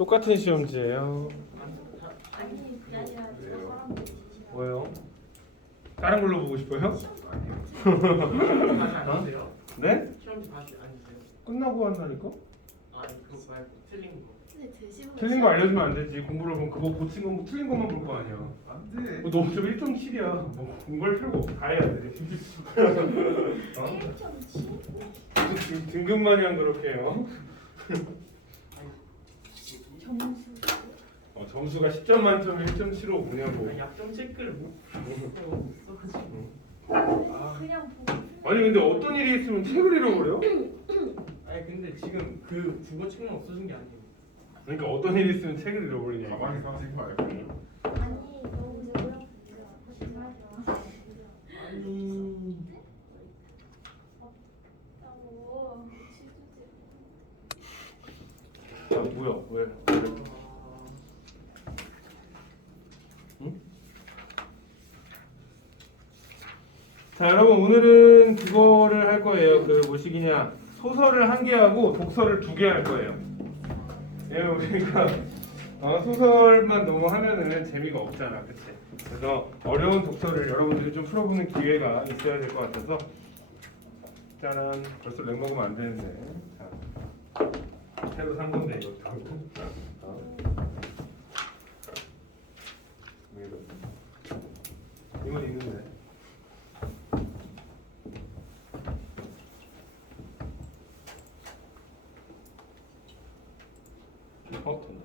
똑같은 시험지예요. 아니 그게 아니라 저 사람들 뭐요? 다른 걸로 보고 싶어요? 다시 안 주세요? 네? 시험지 다시 안 주세요? 끝나고 한다니까? 아니 그거 말고 틀린 거. 근데 드시고 틀린 거 알려주면 안 되지. 공부를 보면 그거 고친 거 틀린 것만 볼 거 아니야. 안돼. 너 좀 1.7이야. 뭐 공부할 필요가 없어. 다 해야 돼. 어? 1.7? 등급마냥 그렇게 해요. 점수 점수가 10점 만점에 1.75 뭐냐고. 아니 약점 체크를 못 써가지고. 그냥 보고 아니 근데 어떤 일이 있으면 책을 잃어버려? 아니 근데 지금 그 국어 책만 없어진 게 아니에요. 그러니까 어떤 일이 있으면 책을 잃어버리냐. 가방에 싸진 거 알고. 아니 너무 어렵다 아니. 없다고 야 뭐야? 왜? 자 여러분 오늘은 그거를 할 거예요. 그 뭐시기냐 소설을 1개 하고 독서를 2개 할 거예요. 예, 그러니까 소설만 너무 하면은 재미가 없잖아, 그치? 그래서 어려운 독서를 여러분들이 좀 풀어보는 기회가 있어야 될 것 같아서 짜란 벌써 렉 먹으면 안 되는데 자, 새로 산 건데 이것도 왜 이러지? 이건 있는데 된다.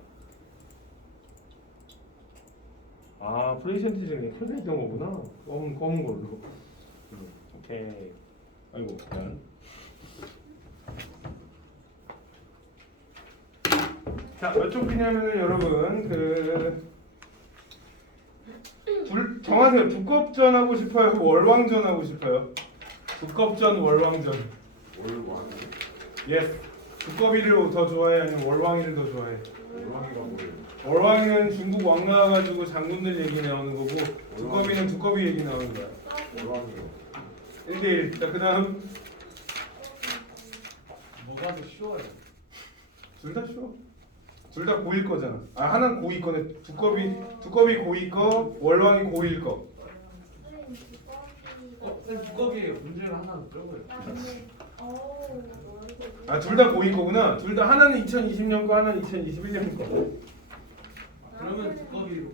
아 프레젠티 중에 켜져 있던 거구나. 검은 걸로. 오케이. 아이고 난. 자, 몇 쪽 피냐면은 여러분 정하세요. 두껍전 하고 싶어요? 월왕전 하고 싶어요? 두껍전, 월왕전. 월왕. 예스. 두꺼비를 더 좋아해 아니면 월왕이를 더 좋아해? 월왕이가 뭐예요? 월왕이는 중국 왕 나와가지고 장군들 얘기 나오는 거고 두꺼비는 두꺼비 얘기 나오는 거야. 월왕이요. 1대1. 자, 그 다음 뭐가 더 쉬워요? 둘 다 쉬워. 둘 다 고일 거잖아. 아 하나는 고이 거네. 두꺼비 고이 거, 월왕이 고일 거. 쌤 두꺼비예요. 문제가 하나 더 적어요. 아 둘 다 고이 거구나. 둘 다 하나는 2020년 거, 하나는 2021년 거. 그러면 두꺼비로.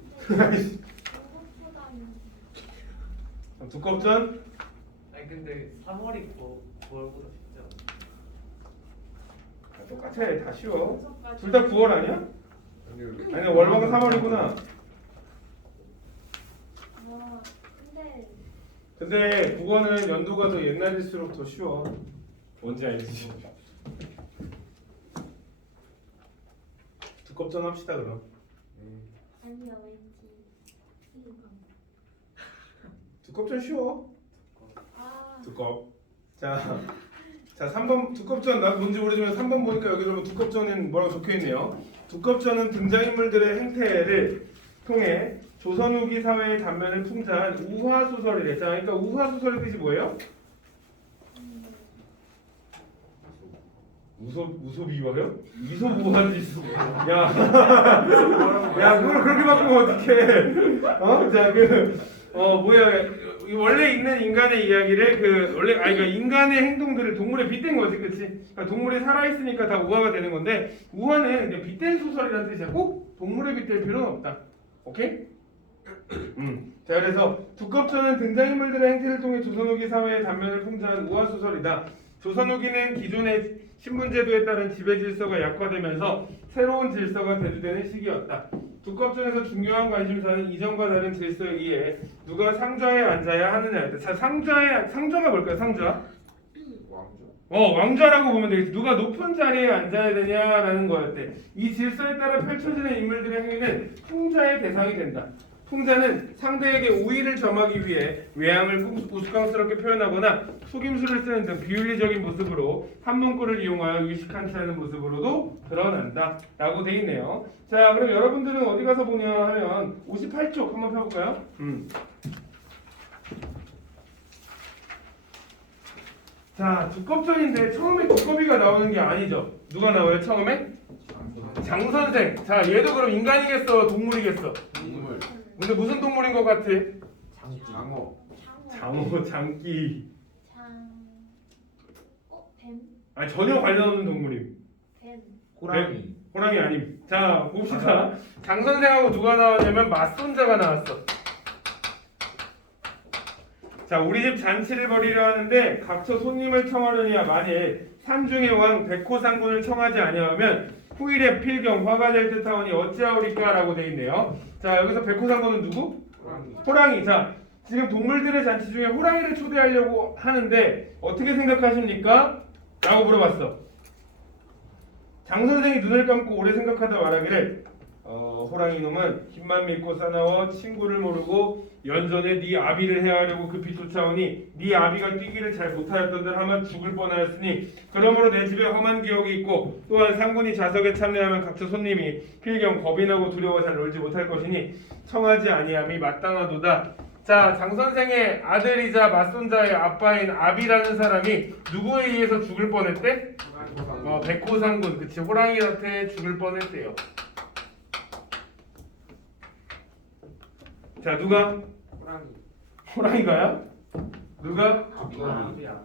두껍전? 아니 근데 3월이 9월보다 쉽지 않아. 똑같아. 다 쉬워. 둘 다 9월 아니야? 아니요. 아니 월왕은 3월이구나. 근데 국어는 연도가 더 옛날일수록 더 쉬워. 뭔지 알지? 두껍전 합시다 그럼. 아니야 왠지 두껍전 쉬워. 아 두껍. 자 3번 두껍전 나 뭔지 모르지만 3번 보니까 여기 보면 두껍전은 뭐라고 적혀있네요. 두껍전은 등장인물들의 행태를 통해 조선 후기 사회의 단면을 풍자한 우화소설이래. 자 그러니까 우화소설의 뜻이 뭐예요? 우소비화요? 이소부화지. 야 그걸 그렇게 바꾸면 어떡해? 뭐야? 원래 있는 인간의 이야기를 그러니까 인간의 행동들을 동물에 빗댄 거지, 그렇지? 그러니까 동물이 살아 있으니까 다 우화가 되는 건데 우화는 그냥 빗댄 소설이라는 뜻이야. 꼭 동물에 빗댈 필요는 없다. 오케이? 자 그래서 두껍전은 등장인물들의 행태를 통해 조선 후기 사회의 단면을 풍자한 우화 소설이다. 조선 후기는 기존의 신분제도에 따른 지배 질서가 약화되면서 새로운 질서가 대두되는 시기였다. 두껍전에서 중요한 관심사는 이전과 다른 질서에 의해 누가 상좌에 앉아야 하느냐였다. 자, 상좌가 뭘까요? 상좌? 왕조. 왕좌라고 보면 되겠지. 누가 높은 자리에 앉아야 되냐라는 거였대. 이 질서에 따라 펼쳐지는 인물들의 행위는 풍자의 대상이 된다. 풍자는 상대에게 우위를 점하기 위해 외향을 우스꽝스럽게 표현하거나 속임수를 쓰는 등 비윤리적인 모습으로 한문구를 이용하여 의식한 채 하는 모습으로도 드러난다 라고 돼 있네요. 자 그럼 여러분들은 어디 가서 보냐 하면 58쪽 한번 펴볼까요? 자 두껍전인데 처음에 두꺼비가 나오는 게 아니죠. 누가 나와요 처음에? 장선생. 자, 얘도 그럼 인간이겠어, 동물이겠어? 동물. 근데 무슨 동물인 것 같아? 장어. 장어, 장기. 뱀? 아니 전혀 관련 없는 동물임. 뱀. 호랑이. 호랑이 아님. 자, 봅시다. 장선생하고 누가 나왔냐면 맞손자가 나왔어. 자, 우리 집 잔치를 벌이려 하는데 각처 손님을 청하려니와 만일 산중의 왕 백호상군을 청하지 아니하면 후일에 필경 화가 될 듯하오니 어찌하오리까 라고 돼 있네요. 자, 여기서 백호상군은 누구? 호랑이. 호랑이. 자, 지금 동물들의 잔치 중에 호랑이를 초대하려고 하는데 어떻게 생각하십니까? 라고 물어봤어. 장 선생이 눈을 감고 오래 생각하다 말하기를 호랑이 놈은 힘만 믿고 싸나워 친구를 모르고 연전에 네 아비를 해하려고 급히 쫓아오니 네 아비가 뛰기를 잘 못하였던들 하면 죽을 뻔하였으니 그러므로 내 집에 험한 기억이 있고 또한 상군이 좌석에 참여하면 각처 손님이 필경 겁이 나고 두려워 잘 놀지 못할 것이니 청하지 아니함이 마땅하도다. 자, 장 선생의 아들이자 맞손자의 아빠인 아비라는 사람이 누구에 의해서 죽을 뻔했대? 백호상군. 그치, 호랑이한테 죽을 뻔했대요. 자, 누가? 호랑이. 호랑이가야? 누가? 아비야.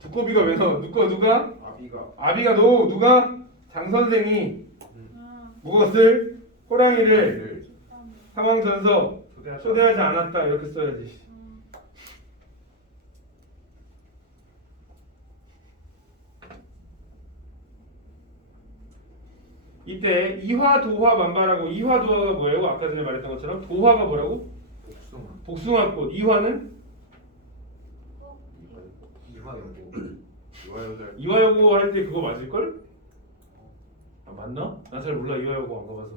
두꺼비가 왜 나와? 누가? 아비가. 아비가 누가? 장 선생이 아. 무엇을? 호랑이를 를. 상황전서 초대하지 않았다 이렇게 써야지. 이때 이화 도화 만발하고 이화 도화가 뭐예요? 아까 전에 말했던 것처럼 도화가 뭐라고? 복숭아. 복숭아꽃. 이화는 이화여고. 이화여자. 이화여고 할 때 그거 맞을걸? 아, 맞나? 나 잘 몰라. 이화여고 안 가봐서.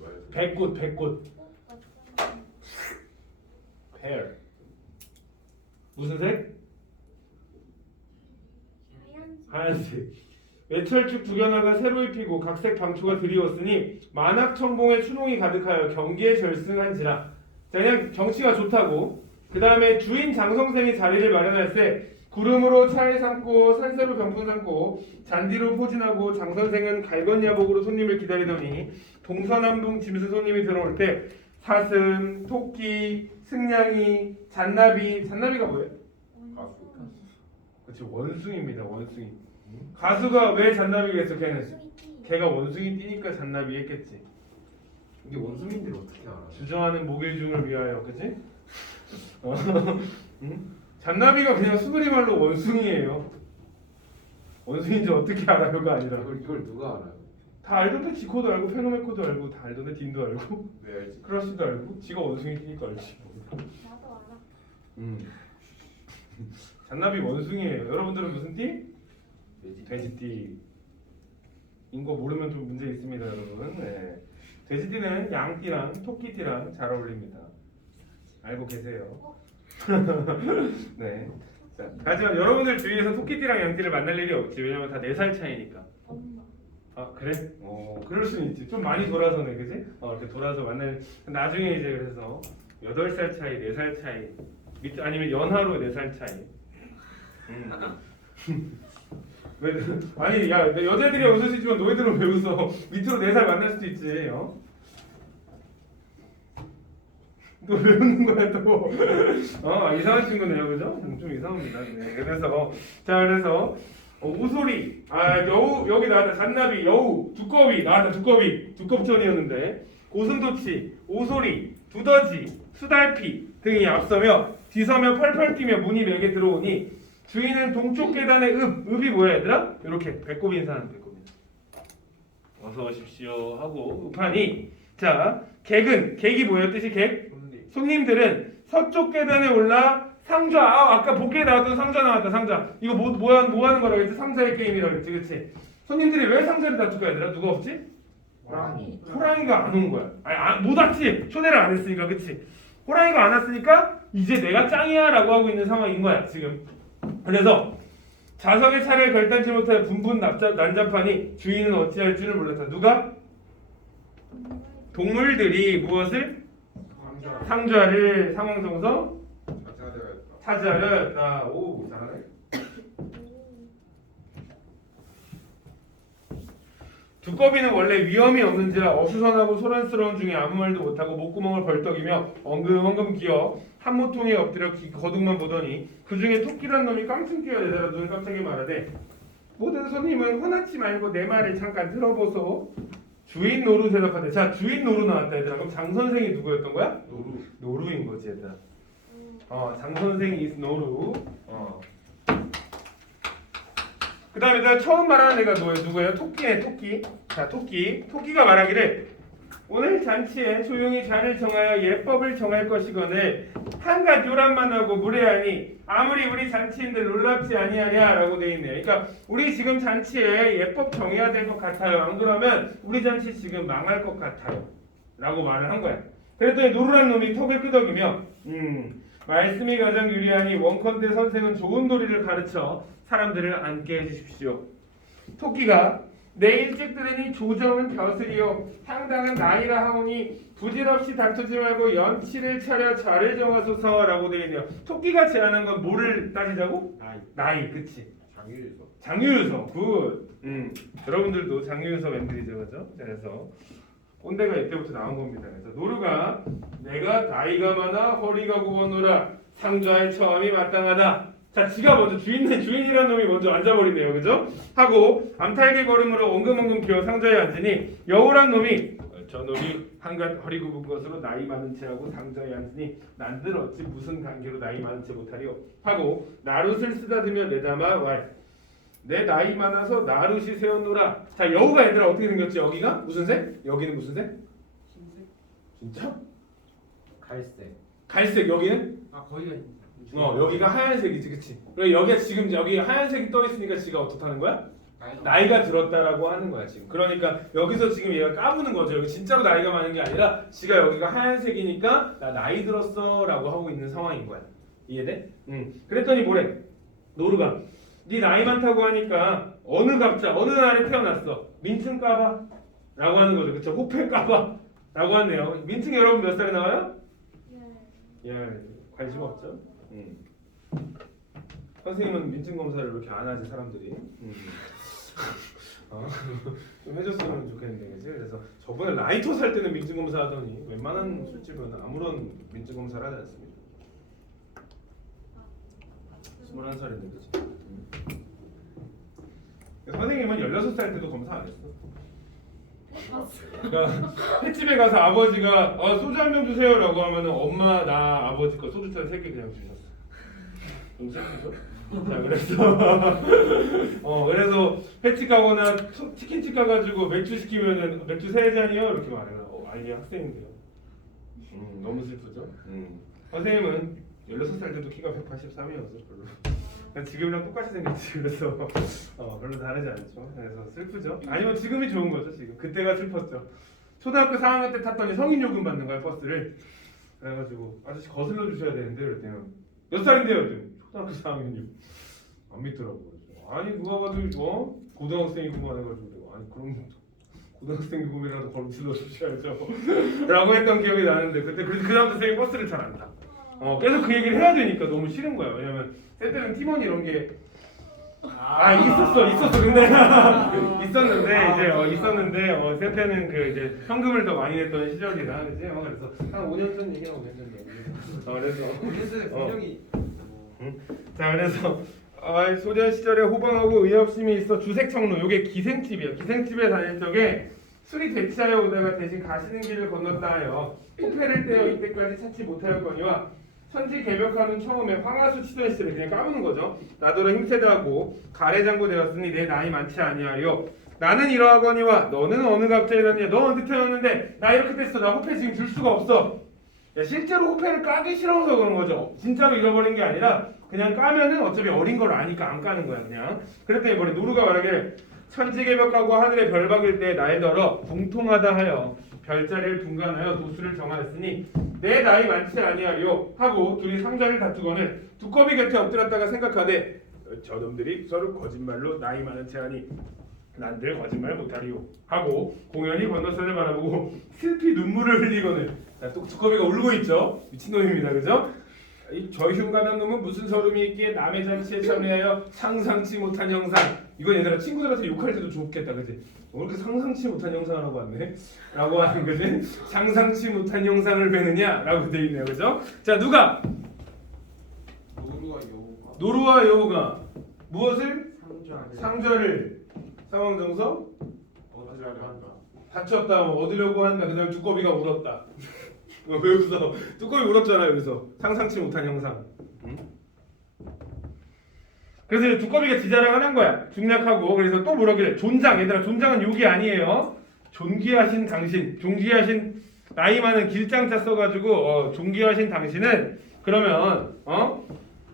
이화여자. 백꽃. pear. 무슨 색? 하얀색. 외철축 두견화가 새로이 피고 각색 방초가 드리웠으니 만학천공의 추동이 가득하여 경기에 절승한지라. 자, 그냥 정치가 좋다고. 그 다음에 주인 장성생이 자리를 마련할 때 구름으로 차에 삼고 산새로 병풍 삼고 잔디로 포진하고 장선생은 갈건야복으로 손님을 기다리더니 동서남북 짐승 손님이 들어올 때 사슴, 토끼, 승냥이, 잔나비가 뭐예요? 가수. 그렇지, 원숭이입니다. 원숭이. 가수가 왜 잔나비겠어? 걔가 원숭이 뛰니까 잔나비 했겠지. 근데 원숭이들 어떻게 알아? 주저하는 목일중을 위하여, 그치? 응? 잔나비가 그냥 수그리말로 원숭이에요. 원숭이인지 어떻게 알아요가 아니라 이걸 누가 알아요? 다 알던데. 지코도 알고 페노메코도 알고 다 알던데. 딘도 알고 왜 알지? 크러쉬도 알고. 지가 원숭이 뛰니까 알지. 나도 알아. 잔나비 원숭이에요. 여러분들은 무슨 띠? 돼지. 돼지띠. 인거 모르면 좀 문제 있습니다, 여러분. 네. 돼지띠는 양띠랑 토끼띠랑 잘 어울립니다. 알고 계세요? 네. 자, 하지만 여러분들 주위에서 토끼띠랑 양띠를 만날 일이 없지. 왜냐면 다 4살 차이니까. 엄마. 아, 그래? 그럴 수는 있지. 좀 많이 돌아서네, 그지? 이렇게 돌아서 만날. 나중에 이제 그래서 8살 차이, 4살 차이, 아니면 연하로 4살 차이. 왜? 아니, 야, 여자들이 웃을 수 있지만 너희들은 왜 웃어? 밑으로 4살 만날 수도 있지. 또 왜 웃는 거야 또? 이상한 친구네요, 그죠? 좀 이상합니다. 네, 그래서 그래서 우소리, 여우, 여기 나왔다. 잔나비, 여우, 두꺼비 나왔다. 두껍천이었는데 고슴도치, 오소리, 두더지, 수달피 등이 앞서며 뒤서며 펄펄 뛰며 문이 내게 들어오니 주인은 동쪽 계단의 읍이 뭐야 얘들아? 이렇게 배꼽 인사하는 배꼽 인사. 어서 오십시오 하고 읍하니. 자, 객이 뭐예요? 뜻이 객? 손님들은 서쪽 계단에 올라 상좌. 아까 복귀에 나왔던 상좌 나왔다. 상좌. 이거 뭐 하는 거라고 했지? 상자의 게임이라고 했지, 그렇지? 손님들이 왜 상자를 다툴까 얘들아? 누가 없지? 호랑이가 안 온 거야. 못 왔지. 초대를 안 했으니까, 그렇지? 호랑이가 안 왔으니까 이제 내가 짱이야라고 하고 있는 상황인 거야 지금. 그래서 자석의 차를 결단치 못하여 분분 난잡하니 주인은 어찌할 줄을 몰랐다. 누가? 동물들이 무엇을? 상좌를 상황정서 차지하려 했다. 오, 잘하네. 두꺼비는 원래 위험이 없는지라 어수선하고 소란스러운 중에 아무 말도 못하고 목구멍을 벌떡이며 엉금엉금 기어 한 모퉁이에 엎드려 거둑만 보더니 그 중에 토끼란 놈이 깡충 뛰어내더라 눈을 깜짝이 말하되 모든 손님은 화나지 말고 내 말을 잠깐 들어보소. 주인 노루 대답하대. 자, 주인 노루 나왔다 얘들아. 그럼 장 선생이 누구였던 거야? 노루. 노루인 거지 얘들아. 장 선생이 is 노루. 그 다음에 내가 처음 말하는 애가 누구예요? 토끼네, 토끼. 자, 토끼가 말하기를 오늘 잔치에 조용히 잔을 정하여 예법을 정할 것이거늘 한갓 요란만 하고 무례하니 아무리 우리 잔치인들 놀랍지 아니하냐라고 돼 있네요. 그러니까 우리 지금 잔치에 예법 정해야 될 것 같아요. 안 그러면 우리 잔치 지금 망할 것 같아요. 라고 말을 한 거야. 그랬더니 노루란 놈이 턱을 끄덕이며 말씀이 가장 유리하니 원컨대 선생은 좋은 도리를 가르쳐 사람들을 앉게 해주십시오. 토끼가 내 일찍 들으니 조정은 벼슬이요 상당한 나이라 하오니 부질없이 다투지 말고 연치를 차려 자를 정하소서라고 되어 있네요. 토끼가 제안한 건 뭐를 따지자고? 나이, 그치? 장유유서. 장유유서, 굿. 여러분들도 장유유서 멤들이죠, 그죠? 그래서 꼰대가 이때부터 나온 겁니다. 그래서 노루가 내가 나이가 많아 허리가 굽어노라 상좌의 처함이 마땅하다. 자, 지가 먼저 주인이란 놈이 먼저 앉아버리네요, 그죠? 하고 암탈개 걸음으로 엉금엉금 기어 상자에 앉으니 여우란 놈이 저 놈이 한갓 허리 굽은 것으로 나이 많은 채하고 상자에 앉으니 난들 어찌 무슨 관계로 나이 많은 채 못하리요? 하고 나룻을 쓰다듬며 내담아 왈. 내 나이 많아서 나룻이 세웠노라. 자, 여우가 얘들아 어떻게 생겼지? 여기가 무슨 색? 여기는 무슨 색? 흰색? 진짜? 갈색. 갈색. 여기는? 아 거기가 여기가 하얀색이지, 그치? 그리고 여기가 지금 여기 하얀색이 떠 있으니까 지가 어떻다는 거야? 나이가 들었다라고 하는 거야 지금. 그러니까 여기서 지금 얘가 까부는 거죠. 여기 진짜로 나이가 많은 게 아니라 지가 여기가 하얀색이니까 나 나이 들었어라고 하고 있는 상황인 거야. 이해돼? 그랬더니 뭐래? 노루가 네 나이 많다고 하니까 어느 갑자 어느 날에 태어났어. 민증 까봐 라고 하는 거죠. 그쵸? 호패 까봐 라고 하네요. 민증 여러분 몇 살에 나와요? 관심 없죠? 선생님은 민증 검사를 왜 이렇게 안 하지 사람들이? 좀 해줬으면 좋겠는데, 그치? 그래서 저번에 라이터 살 때는 민증 검사 하더니 웬만한 술집은 아무런 민증 검사를 하지 않습니다. 21살인데, 그치? 선생님은 16살 때도 검사 안 했어. 그러니까 횟집에 가서 아버지가 소주 한 병 주세요라고 하면은 엄마 나 아버지 거 소주잔 3개 그냥 주셨어. 좀 슬프죠? 자, 그래서 횟집 가거나 치킨집 가가지고 맥주 시키면은 맥주 3잔이요 이렇게 말해요. 아니 학생인데요. 너무 슬프죠? 선생님은 16살 때도 키가 183이었어 별로. 지금이랑 똑같이 생겼지. 그래서 별로 다르지 않죠. 그래서 슬프죠. 아니면 지금이 좋은 거죠. 지금 그때가 슬펐죠. 초등학교 4학년 때 탔더니 성인 요금 받는 거야 버스를. 그래가지고 아저씨 거슬러 주셔야 되는데 그랬더니 몇 살인데요? 그랬더니 초등학교 4학년이요. 안 믿더라고요. 아니 누가 봐도 고등학생이구만 해가지고 아니 그럼 고등학생 요금이라도 거슬러 주셔야죠. 라고 했던 기억이 나는데 그때 그 다음부터 선생님이 버스를 잘 안 타. 계속 그 얘기를 해야 되니까 너무 싫은 거야. 왜냐면 때때는 팀원 이런 게 있었어. 근데 있었는데 세 때는 그 이제 현금을 더 많이 냈던 시절이라 그지. 그래서 한 5년 전 얘기라고 했는데. 그래서 분명히 자, 그래서 소년 시절에 호방하고 의협심이 있어 주색청로. 요게 기생집이야. 기생집에 다닐 적에 술이 대치하여 오다가 대신 가시는 길을 건넜다 하여 호패를 떼어 이때까지 찾지 못하였거니와 천지 개벽하는 처음에 황하수 치던 시절에 그냥 까부는 거죠. 나더러 힘세다하고 가래장구 되었으니 내 나이 많지 아니하여 나는 이러하거니와 너는 어느 갑자에 났냐. 너 언제 태어났는데 나 이렇게 됐어. 나 호패 지금 줄 수가 없어. 실제로 호패를 까기 싫어서 그런 거죠. 진짜로 잃어버린 게 아니라 그냥 까면은 어차피 어린 걸 아니까 안 까는 거야 그냥. 그랬더니 뭐래 노루가 말하기를 천지개벽하고 하늘에 별 박을 때 날더러 궁통하다 하여 별자리를 분간하여 도수를 정하였으니 내 나이 많지 아니하리요 하고 둘이 상자를 다투거늘 두꺼비 곁에 엎드렸다가 생각하되 저놈들이 서로 거짓말로 나이 많은 채하니 난들 거짓말 못하리요 하고 공연히 건너선을 바라보고 슬피 눈물을 흘리거늘. 또 두꺼비가 울고 있죠. 미친놈입니다. 그죠? 저 흉간한 놈은 무슨 서름이 있기에 남의 잔치에 참여하여 상상치 못한 형상 이건 얘들아 친구들한테 욕할 때도 좋겠다, 그지? 왜 이렇게 상상치 못한 영상을 하고 왔네? 라고 하는 거지. 상상치 못한 영상을 배느냐? 라고 돼 있네요, 그죠? 자, 누가? 노루와 여우가 노루와 여우가 무엇을? 상주하는 상좌를 상황정서 얻으려고 한다. 다쳤다, 뭐 얻으려고 한다. 그 다음에 두꺼비가 울었다. 왜 웃어? 두꺼비 울었잖아 여기서. 상상치 못한 형상. 응? 그래서 이제 두꺼비가 지자랑을 한 거야. 중략하고. 그래서 또 뭐라길래? 존장. 얘들아 존장은 욕이 아니에요. 존귀하신 당신, 존귀하신 나이 많은 길장자 써가지고 존귀하신 당신은 그러면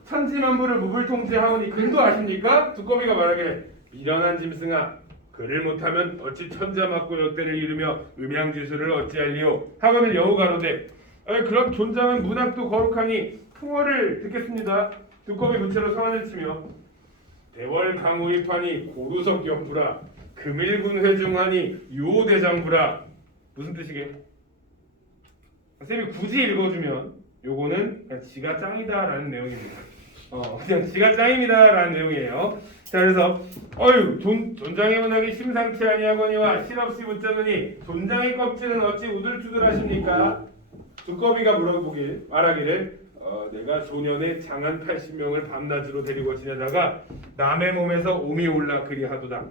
천지만물을 무불통제하오니 근도 아십니까? 두꺼비가 말하길래 미련한 짐승아 그를 못하면 어찌 천자 맞고 역대를 이루며 음양지수를 어찌할리오 하거늘 여우가로되 그럼 존장은 문학도 거룩하니 풍어를 듣겠습니다. 두꺼비 부채로 성안을 치며 대월 강우입하니 고루석 옆부라 금일군 회중하니 유호대장부라. 무슨 뜻이게? 쌤이 굳이 읽어주면 요거는 그냥 지가 짱이다라는 내용입니다. 그냥 지가 짱입니다라는 내용이에요. 자, 그래서 존장의 문학이 심상치 아니하거니와 실없이 묻자느니 존장의 껍질은 어찌 우들투들하십니까? 두꺼비가 물어보길 말하기를 내가 소년의 장한 80명을 밤낮으로 데리고 지내다가 남의 몸에서 옴이 올라 그리하도다.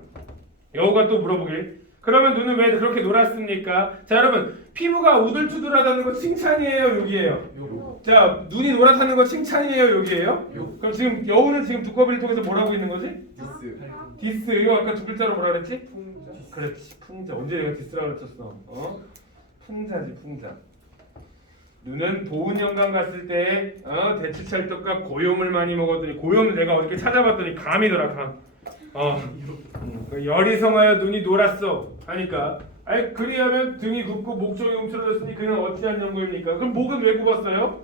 여우가 또 물어보길 그러면 눈은 왜 그렇게 놀았습니까? 자, 여러분 피부가 우들투들하다는 거 칭찬이에요, 욕이에요? 자, 눈이 노랗다는 거 칭찬이에요, 욕이에요? 그럼 지금 여우는 지금 두꺼비를 통해서 뭐라고 있는 거지? 디스. 이거 아까 두 글자로 뭐라 그랬지? 풍자. 그렇지, 풍자. 언제 내가 디스라고 그랬었어? 풍자지, 풍자. 눈은 보은 영광 갔을 때 대추찰떡과 고염을 많이 먹었더니 고염을 내가 어떻게 찾아봤더니 감이더라, 감. 열이 성하여 눈이 노랐어 하니까 그리하면 등이 굽고 목쪽이 움츠러졌으니 그는 어찌한 연고입니까? 그럼 목은 왜 굽었어요?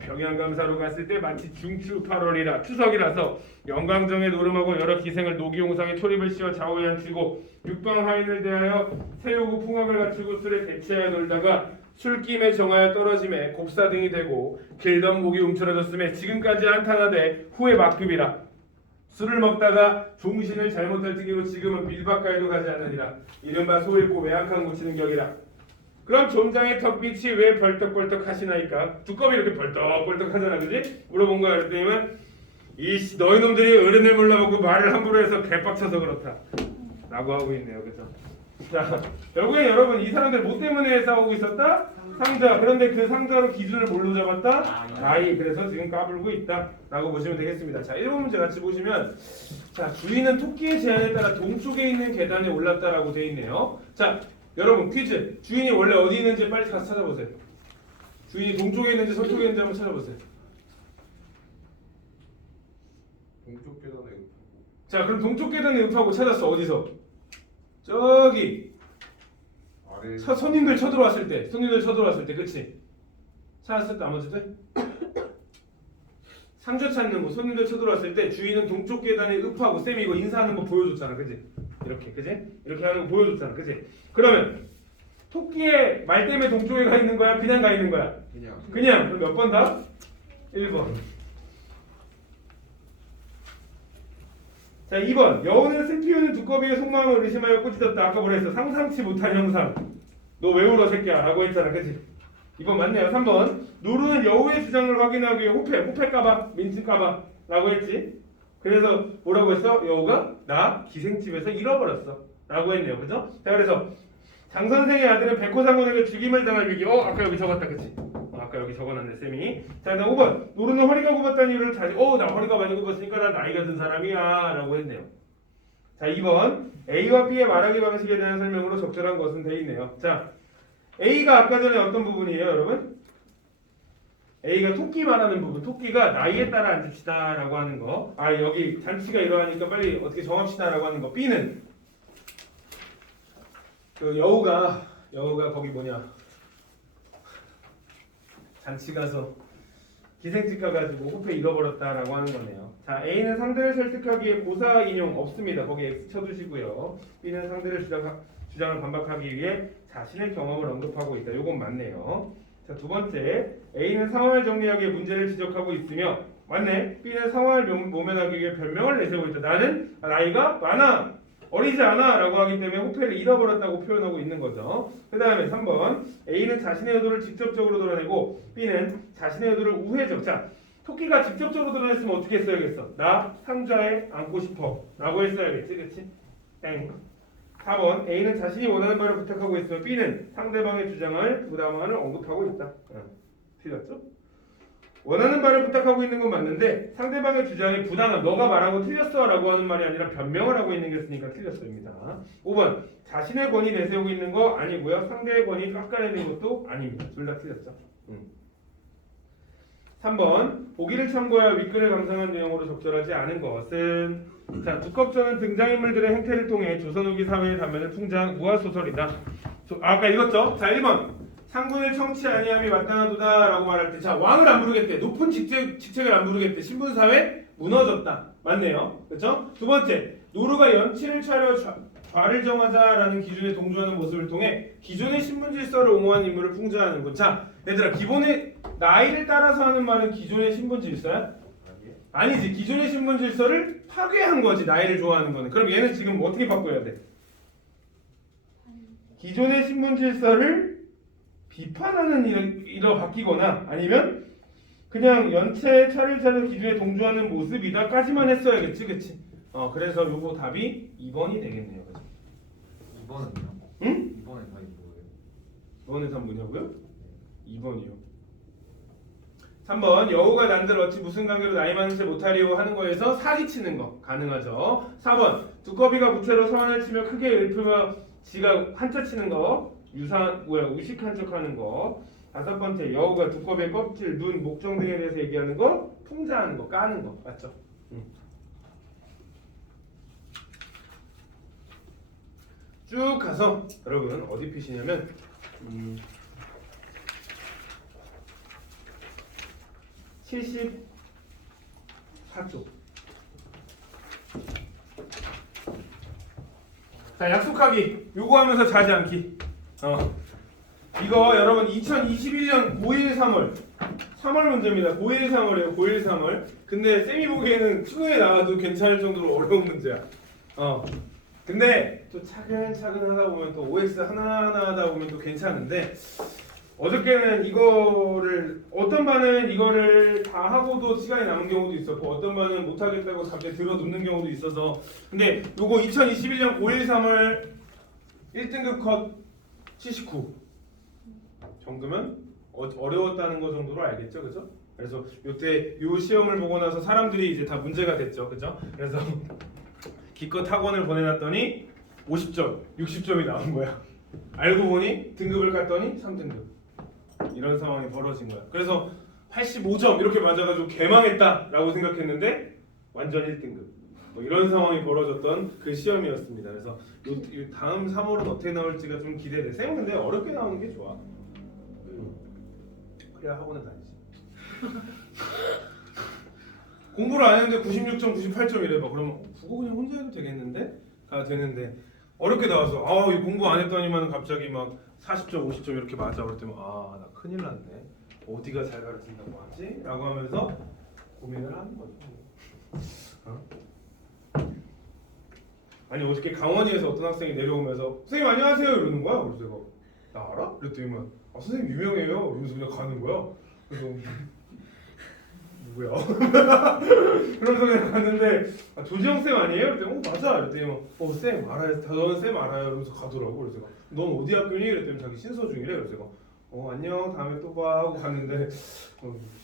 평양감사로 갔을 때 마치 중추 8월이라 추석이라서 영광정에 노름하고 여러 기생을 노기용상에 초립을 씌워 좌우에 앉히고 육방하인을 대하여 새우고 풍악을 갖추고 술에 대치하여 놀다가 술김에 정하여 떨어짐에 곱사등이 되고 길던 목이 움츠러졌음에 지금까지 한탄하되 후에 막급이라. 술을 먹다가 종신을 잘못할 특기로 지금은 밀밭가에도 가지 않느니라. 이른바 소 잃고 외악한 고치는 격이라. 그럼 존장의 턱빛이 왜 벌떡벌떡 하시나이까? 두꺼비 이렇게 벌떡벌떡 하잖아, 그지? 물어본 거야. 그랬더니 너희 놈들이 어른을 몰라보고 말을 함부로 해서 개빡쳐서 그렇다 라고 하고 있네요, 그죠? 자, 결국엔 여러분 이 사람들 뭐 때문에 싸우고 있었다? 상자. 그런데 그 상자로 기준을 뭘로 잡았다? 나이. 그래서 지금 까불고 있다 라고 보시면 되겠습니다. 자, 1번 문제 같이 보시면 자, 주인은 토끼의 제안에 따라 동쪽에 있는 계단에 올랐다라고 되어 있네요. 자, 여러분 퀴즈. 주인이 원래 어디 있는지 빨리 가서 찾아보세요. 주인이 동쪽에 있는지 서쪽에 있는지 한번 찾아보세요. 동쪽 계단에 읍하고. 자, 그럼 동쪽 계단에 읍하고 찾았어. 어디서? 저기 아래 손님들 쳐들어왔을 때, 그치? 찾았을 때 나머지들? 상자 찾는 거, 손님들 쳐들어왔을 때 주인은 동쪽 계단에 읍하고 쌤이 이거 인사하는 거 보여줬잖아, 그치? 이렇게, 그치? 이렇게 하는 거 보여줬잖아, 그치? 그러면 토끼의 말 때문에 동쪽에 가 있는 거야? 그냥 가 있는 거야? 그냥. 그럼 몇 번 다? 1번. 자, 2번. 여우는 슬피우는 두꺼비의 속마음을 의심하여 꾸짖었다. 아까 뭐라 했어? 상상치 못한 형상. 너 왜 울어 새끼야? 라고 했잖아, 그치? 2번 맞네요. 3번. 노루는 여우의 주장을 확인하기 위해 호패까봐, 민증까봐 라고 했지. 그래서 뭐라고 했어? 여우가 나 기생집에서 잃어버렸어 라고 했네요, 그죠? 자, 그래서 장선생의 아들은 백호상원에게 죽임을 당할 위기. 아까 여기 적었다, 그치? 아까 여기 적어놨네, 쌤이. 자, 그다음 5번. 노루는 허리가 굽었다는 이유를 자지. 나 허리가 많이 굽었으니까 난 나이가 든 사람이야 라고 했네요. 자, 2번. A와 B의 말하기 방식에 대한 설명으로 적절한 것은 돼 있네요. 자, A가 아까 전에 어떤 부분이에요, 여러분? A가 토끼 말하는 부분. 토끼가 나이에 따라 앉읍시다 라고 하는 거. 여기 잔치가 이러하니까 빨리 어떻게 정합시다 라고 하는 거. B는 그 여우가 거기 뭐냐, 잔치 가서 기생집 가가지고 호패 잃어버렸다라고 하는 거네요. 자, A는 상대를 설득하기에 고사 인용 없습니다. 거기 X 쳐두시고요. B는 상대를 주장을 반박하기 위해 자신의 경험을 언급하고 있다. 요건 맞네요. 자, 두 번째. A는 상황을 정리하기 위해 문제를 지적하고 있으며 맞네. B는 상황을 모면하기 위해 변명을 내세우고 있다. 나는 나이가 많아. 어리지 않아 라고 하기 때문에 호패를 잃어버렸다고 표현하고 있는 거죠. 그 다음에 3번 A는 자신의 의도를 직접적으로 드러내고 B는 자신의 의도를 우회적. 자, 토끼가 직접적으로 드러냈으면 어떻게 했어야겠어? 나 상자에 안고 싶어 라고 했어야겠지. 그치? 땡. 4번 A는 자신이 원하는 바를 부탁하고 있으며 B는 상대방의 주장을 부당함을 언급하고 있다. 틀렸죠? 원하는 바를 부탁하고 있는 건 맞는데 상대방의 주장이 부당함, 너가 말한 거 틀렸어 라고 하는 말이 아니라 변명을 하고 있는 게 있으니까 틀렸습니다. 5번 자신의 권위 내세우고 있는 거 아니고요. 상대의 권위 깎아내는 것도 아닙니다. 둘 다 틀렸죠. 3번 보기를 참고하여 윗글을 감상한 내용으로 적절하지 않은 것은 자, 두껍저는 등장인물들의 행태를 통해 조선 후기 사회의 단면을 풍자한 우화소설이다. 아까 읽었죠? 자, 1번 상군을 청치 아니함이 마땅하도다 라고 말할 때 자, 왕을 안 부르겠대. 높은 직책을 안 부르겠대. 신분사회 무너졌다. 맞네요. 그렇죠? 두 번째, 노루가 연치를 차려 좌를 정하자라는 기준에 동조하는 모습을 통해 기존의 신분 질서를 옹호한 인물을 풍자하는 것. 자, 얘들아, 기본의 나이를 따라서 하는 말은 기존의 신분 질서야? 아니지. 기존의 신분 질서를 파괴한 거지. 나이를 좋아하는 거는. 그럼 얘는 지금 어떻게 바꿔야 돼? 기존의 신분 질서를 비판하는 일로 바뀌거나 아니면 그냥 연체에 차를 차는 기준에 동조하는 모습이다까지만 했어야겠지, 그치? 그래서 요거 답이 2번이 되겠네요, 그치? 2번은요? 응? 2번의 답이 뭐예요? 2번의 답 뭐냐고요? 2번이요. 3번 여우가 난들 어찌 무슨 관계로 나이 많은 채 못하리오 하는 거에서 사기치는 거 가능하죠. 4번 두꺼비가 부채로 서한을 치며 크게 읊으며 지가 한자 치는 거 우식한 척하는 거. 5번째 여우가 두꺼비의 껍질, 눈, 목정 등에 대해서 얘기하는 거 풍자하는 거, 까는 거 맞죠? 쭉 가서 여러분 어디 피시냐면 74쪽. 자, 약속하기 요구하면서 자지 않기. 이거 여러분 2021년 고1 3월 문제입니다. 고1 3월이에요. 고1 3월. 근데 쌤이 보기에는 수능에 나와도 괜찮을 정도로 어려운 문제야. 근데 또 차근차근 하다 보면 또 OX 하나하나 하다 보면 또 괜찮은데 어저께는 이거를 어떤 반은 이거를 다 하고도 시간이 남은 경우도 있었고 어떤 반은 못하겠다고 갑자기 들어 눕는 경우도 있어서 근데 요거 2021년 고1 3월 1등급 컷 79 정도면 어려웠다는 거 정도로 알겠죠, 그죠? 그래서 요때 요 시험을 보고 나서 사람들이 이제 다 문제가 됐죠, 그죠? 그래서 기껏 학원을 보내놨더니 50점, 60점이 나온 거야. 알고 보니 등급을 깠더니 3등급. 이런 상황이 벌어진 거야. 그래서 85점 이렇게 맞아가지고 개망했다라고 생각했는데 완전 1등급. 뭐 이런 상황이 벌어졌던 그 시험이었습니다. 그래서 요 다음 3월은 어떻게 나올지가 좀 기대돼. 쌤 근데 어렵게 나오는 게 좋아. 그래야 학원에 다니지. 공부를 안 했는데 96점, 98점 이래 봐. 그러면 국어 그냥 혼자 해도 되겠는데? 가 되는데 어렵게 나와서 이 공부 안 했더니만 갑자기 막 40점, 50점 이렇게 맞아. 그럴 때면 나 큰일 났네. 어디가 잘 가르친다고 하지? 라고 하면서 고민을 하는 거죠. 아니 어저께 강원이에서 어떤 학생이 내려오면서 선생님 안녕하세요 이러는 거야. 그래서 내가 나 알아? 그랬더니 선생님 유명해요. 이러면서 그냥 가는 거야. 그래서 누구야? 그러면서 그냥 갔는데 조지영 쌤 아니에요? 그랬더니 맞아. 그랬더니 쌤 알아요. 저는 쌤 알아요. 이러면서 가더라고. 그래서 제가 넌 어디 학교니? 그랬더니 자기 신서 중이래. 그래서 제가 안녕 다음에 또 봐 하고 갔는데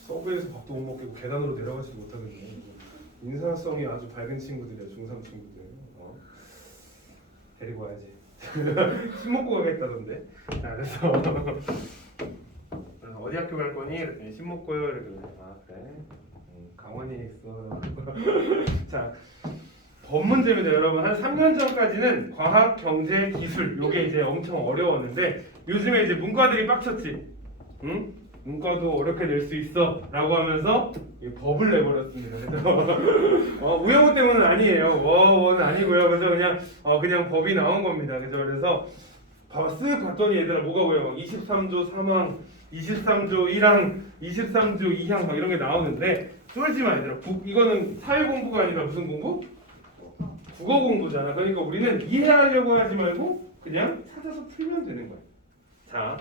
서브웨이에서 밥도 못 먹겠고 계단으로 내려가지 못하겠네. 인사성이 아주 밝은 친구들이야. 중3 친구들. 데리고 와야지. 술 먹고 가겠다던데. 자, 그래서 어디 학교 갈 거니? 이랬더니 술 먹고요. 이랬더니 그래. 강원이에 있어. 자, 법 문제입니다, 여러분. 한 3년 전까지는 과학, 경제, 기술 요게 이제 엄청 어려웠는데 요즘에 이제 문과들이 빡쳤지. 응? 문과도 어렵게 낼 수 있어 라고 하면서 법을 내버렸습니다. 그래서 우영우 때문은 아니에요. 워는 아니고요. 그래서 그냥 법이 나온 겁니다. 그래서 봐봐 쓱 봤더니 얘들아 뭐가 보여? 막 23조 3항, 23조 1항, 23조 2항 막 이런 게 나오는데 쫄지 마 얘들아. 이거는 사회 공부가 아니라 무슨 공부? 국어 공부잖아. 그러니까 우리는 이해하려고 하지 말고 그냥 찾아서 풀면 되는 거야. 자,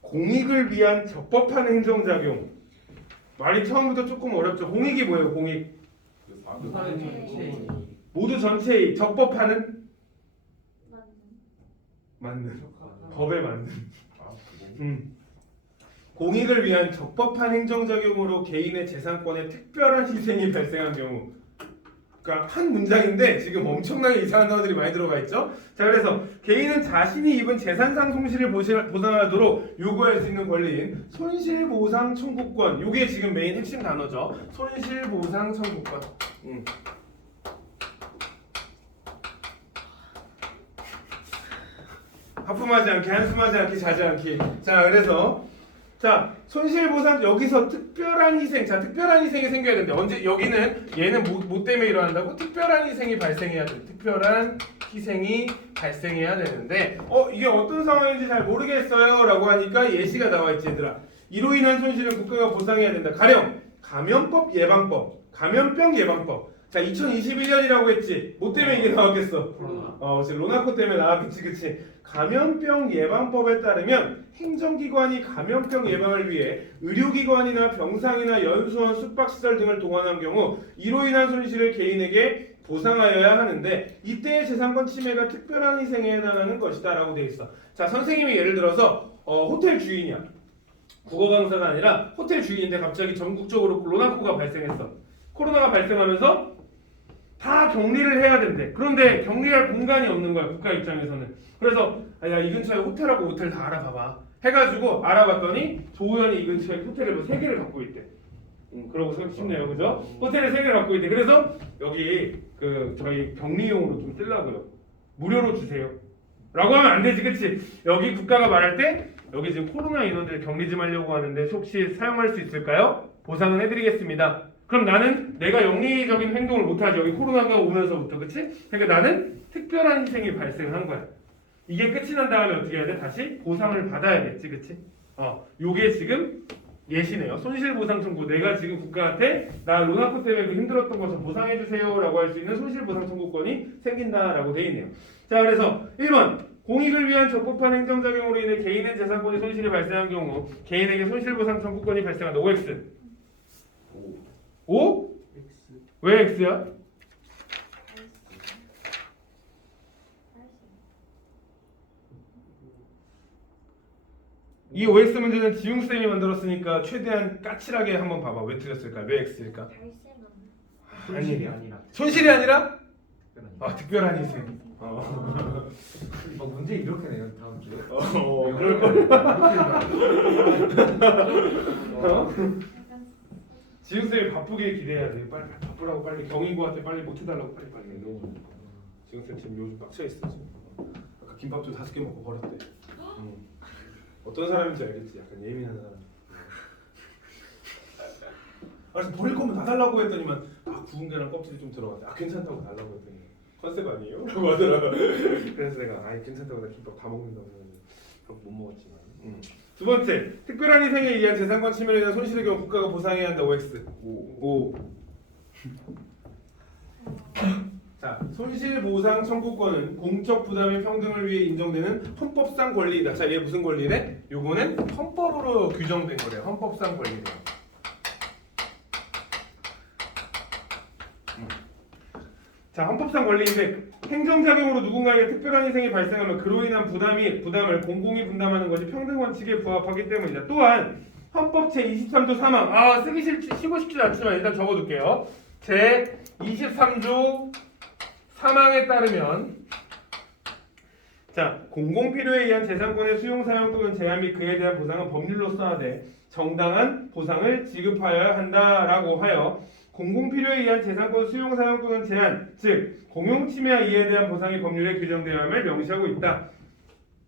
공익을 위한 적법한 행정작용. 말이 처음부터 조금 어렵죠. 공익이 뭐예요? 공익. 부산의 전체인이 모두 전체의 적법한은 맞는. 법에 맞는. 공익을 위한 적법한 행정작용으로 개인의 재산권에 특별한 희생이 발생한 경우. 그러니까 한 문장인데 지금 엄청나게 이상한 단어들이 많이 들어가 있죠. 자, 그래서 개인은 자신이 입은 재산상 손실을 보상하도록 요구할 수 있는 권리인 손실보상 청구권. 요게 지금 메인 핵심 단어죠. 손실보상 청구권. 하품하지 않기, 한숨하지 않기, 자지 않기. 자, 그래서 자, 손실보상 여기서 특별한 희생. 자, 특별한 희생이 생겨야 되는데 언제 여기는 얘는 뭐 때문에 일어난다고? 특별한 희생이 발생해야 돼. 특별한 희생이 발생해야 되는데 이게 어떤 상황인지 잘 모르겠어요라고 하니까 예시가 나와 있지 얘들아. 이로 인한 손실은 국가가 보상해야 된다. 가령 감염법 예방법, 감염병 예방법. 자, 2021년이라고 했지. 뭐 때문에 이게 나왔겠어? 지금 로나코 때문에 나왔겠지, 그치? 감염병 예방법에 따르면 행정기관이 감염병 예방을 위해 의료기관이나 병상이나 연수원, 숙박시설 등을 동원한 경우 이로 인한 손실을 개인에게 보상하여야 하는데 이때의 재산권 침해가 특별한 희생에 해당하는 것이다 라고 돼 있어. 자, 선생님이 예를 들어서 호텔 주인이야. 국어 강사가 아니라 호텔 주인인데 갑자기 전국적으로 로나코가 발생했어. 코로나가 발생하면서 다 격리를 해야 된대. 그런데 격리할 공간이 없는 거야, 국가 입장에서는. 그래서 야, 이 근처에 호텔하고 모텔 다 알아봐봐 해가지고 알아봤더니 조우현이 이 근처에 호텔을 뭐 3개를 갖고 있대. 그러고 싶네요, 그죠? 호텔을 3개를 갖고 있대. 그래서 여기 저희 격리용으로 좀 쓰려고요. 무료로 주세요 라고 하면 안 되지, 그치? 여기 국가가 말할 때 여기 지금 코로나 인원들 격리 좀 하려고 하는데 혹시 사용할 수 있을까요? 보상은 해드리겠습니다. 그럼 나는 내가 영리적인 행동을 못하지. 여기 코로나가 오면서부터, 그치? 그러니까 나는 특별한 희생이 발생한 거야. 이게 끝이 난 다음에 어떻게 해야 돼? 다시 보상을 받아야겠지, 그치? 요게 지금 예시네요. 손실보상 청구. 내가 지금 국가한테 나 로나코 때문에 힘들었던 거 좀 보상해주세요 라고 할 수 있는 손실보상 청구권이 생긴다라고 돼 있네요. 자, 그래서 1번 공익을 위한 적법한 행정작용으로 인해 개인의 재산권이 손실이 발생한 경우 개인에게 손실보상 청구권이 발생한다. OX. 5? 왜 X야? 이 OX 문제는 지웅쌤이 만들었으니까 최대한 까칠하게 한번 봐봐. 왜 틀렸을까? 왜 X일까? 손실이 아니라 손실이 아니라? 특별한 희생. 문제 이렇게 내요 다음 주에. 그럴 거. 지웅쌤이 바쁘게 기대해야 돼. 빨리 바쁘라고 빨리 경인고한테 빨리 못해달라고 빨리. 지웅쌤 지금 요즘 빡쳐있어 지금. 아까 김밥도 5개 먹고 버렸대. 어떤 사람인지 알겠지? 약간 예민한 사람. 그래서 버릴 거면 다 달라고 했더니만 구운 계란 껍질이 좀 들어갔대. 괜찮다고 달라고 했더니 컨셉 아니에요? 라고 하더라. 그래서 내가 괜찮다고 나 김밥 다 먹는다고 그럼 못 먹었지만. 두 번째, 특별한 희생에 의한 재산권 침해에 대한 손실의 경우 국가가 보상해야 한다. OX. 5. 자, 손실보상 청구권은 공적 부담의 평등을 위해 인정되는 헌법상 권리이다. 자, 얘 무슨 권리래? 요거는 헌법으로 규정된 거래요. 헌법상 권리래요. 자, 헌법상 권리인데 행정작용으로 누군가에게 특별한 희생이 발생하면 그로 인한 부담을 공공이 분담하는 것이 평등 원칙에 부합하기 때문이다. 또한 헌법 제23조 3항 쓰고 싶지 않지만 일단 적어둘게요. 제23조 3항에 따르면 자, 공공필요에 의한 재산권의 수용, 사용 또는 제한 및 그에 대한 보상은 법률로서 하되 정당한 보상을 지급하여야 한다라고 하여 공공필요에 의한 재산권 수용, 사용 또는 제한, 즉 공용침해와 이에 대한 보상이 법률에 규정되어야 함을 명시하고 있다.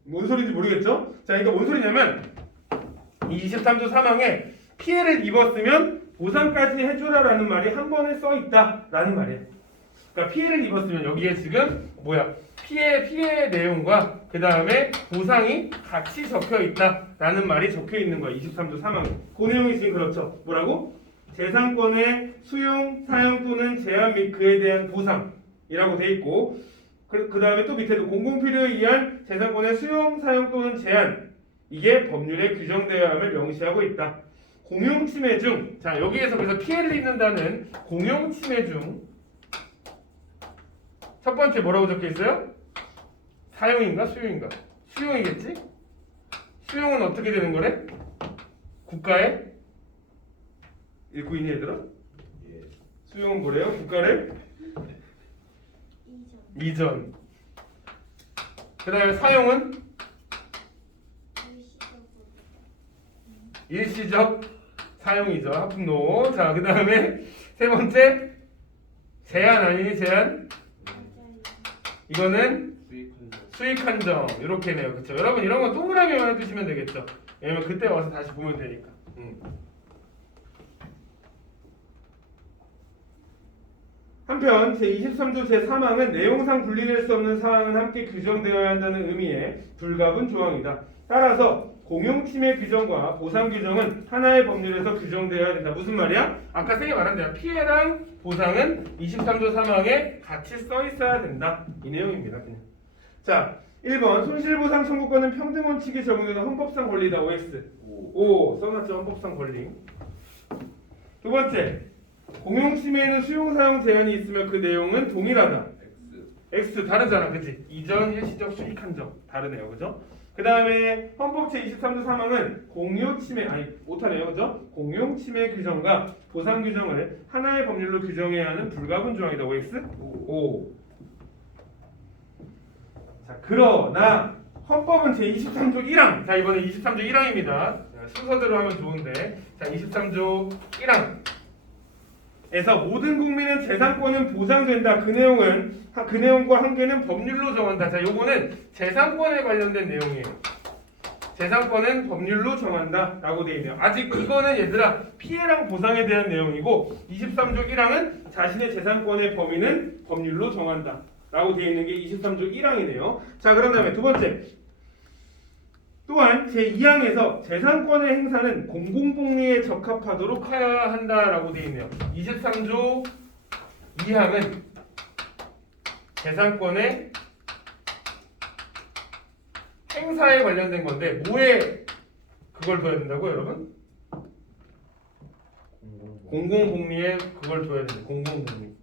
뭔 소리인지 모르겠죠? 자, 이거 뭔 소리냐면 이 23조 3항에 피해를 입었으면 보상까지 해주라라는 말이 한 번에 써 있다라는 말이에요. 그러니까 피해를 입었으면 여기에 지금 뭐야? 피해 내용과 그 다음에 보상이 같이 적혀 있다라는 말이 적혀 있는 거야. 23조 3항에. 그 내용이 지금 그렇죠. 뭐라고? 재산권의 수용, 사용 또는 제한 및 그에 대한 보상이라고 돼 있고 그 다음에 또 밑에도 공공필요에 의한 재산권의 수용, 사용 또는 제한 이게 법률에 규정되어야 함을 명시하고 있다. 공용침해 중, 자 여기에서 그래서 피해를 입는다는 공용침해 중 첫 번째 뭐라고 적혀 있어요? 사용인가 수용인가? 수용이겠지? 수용은 어떻게 되는 거래? 국가에 읽고 있니 얘들아? 예. 수용은 뭐래요? 국가를 이전. 그 다음에 사용은 일시적 사용이죠. 하품노. 자, 그 다음에 세 번째 제한 아니니 제한? 이거는 수익 한정. 이렇게네요. 그렇죠? 여러분 이런 거 동그라미만 해두시면 되겠죠. 왜냐면 그때 와서 다시 보면 되니까. 한편 제23조 제3항은 내용상 분리될 수 없는 사항은 함께 규정되어야 한다는 의미의 불가분 조항이다. 따라서 공용침해 규정과 보상 규정은 하나의 법률에서 규정되어야 된다. 무슨 말이야? 아까 세게 말한 대로 피해랑 보상은 23조 3항에 같이 써 있어야 된다. 이 내용입니다. 그냥. 자, 1번 손실보상 청구권은 평등원칙이 적용되는 헌법상 권리다. OX. O 써놨죠. 헌법상 권리. 두 번째 공용침해에는 수용사용 제한이 있으면 그 내용은 동일하다. X 다르잖아. 그치? 이전 일시적 수익 한정 다르네요. 그죠? 그 다음에 헌법 제23조 3항은 공유침해 아니 못하네요. 그죠? 공용침해 규정과 보상 규정을 하나의 법률로 규정해야 하는 불가분 조항이다. OX? O. 자, 그러나 헌법은 제23조 1항. 자, 이번에 23조 1항입니다. 순서대로 하면 좋은데. 자, 23조 1항. 에서 모든 국민은 재산권은 보장된다. 그 내용과 한계는 법률로 정한다. 자, 요거는 재산권에 관련된 내용이에요. 재산권은 법률로 정한다라고 되어 있네요. 아직 이거는 얘들아 피해랑 보상에 대한 내용이고 23조 1항은 자신의 재산권의 범위는 법률로 정한다라고 되어 있는 게 23조 1항이네요. 자, 그런 다음에 두 번째. 또한 제2항에서 재산권의 행사는 공공복리에 적합하도록 하여야 한다라고 되어 있네요. 23조 2항은 재산권의 행사에 관련된 건데 뭐에 그걸 둬야 된다고요, 여러분? 공공복리에 그걸 둬야 된다. 공공복리.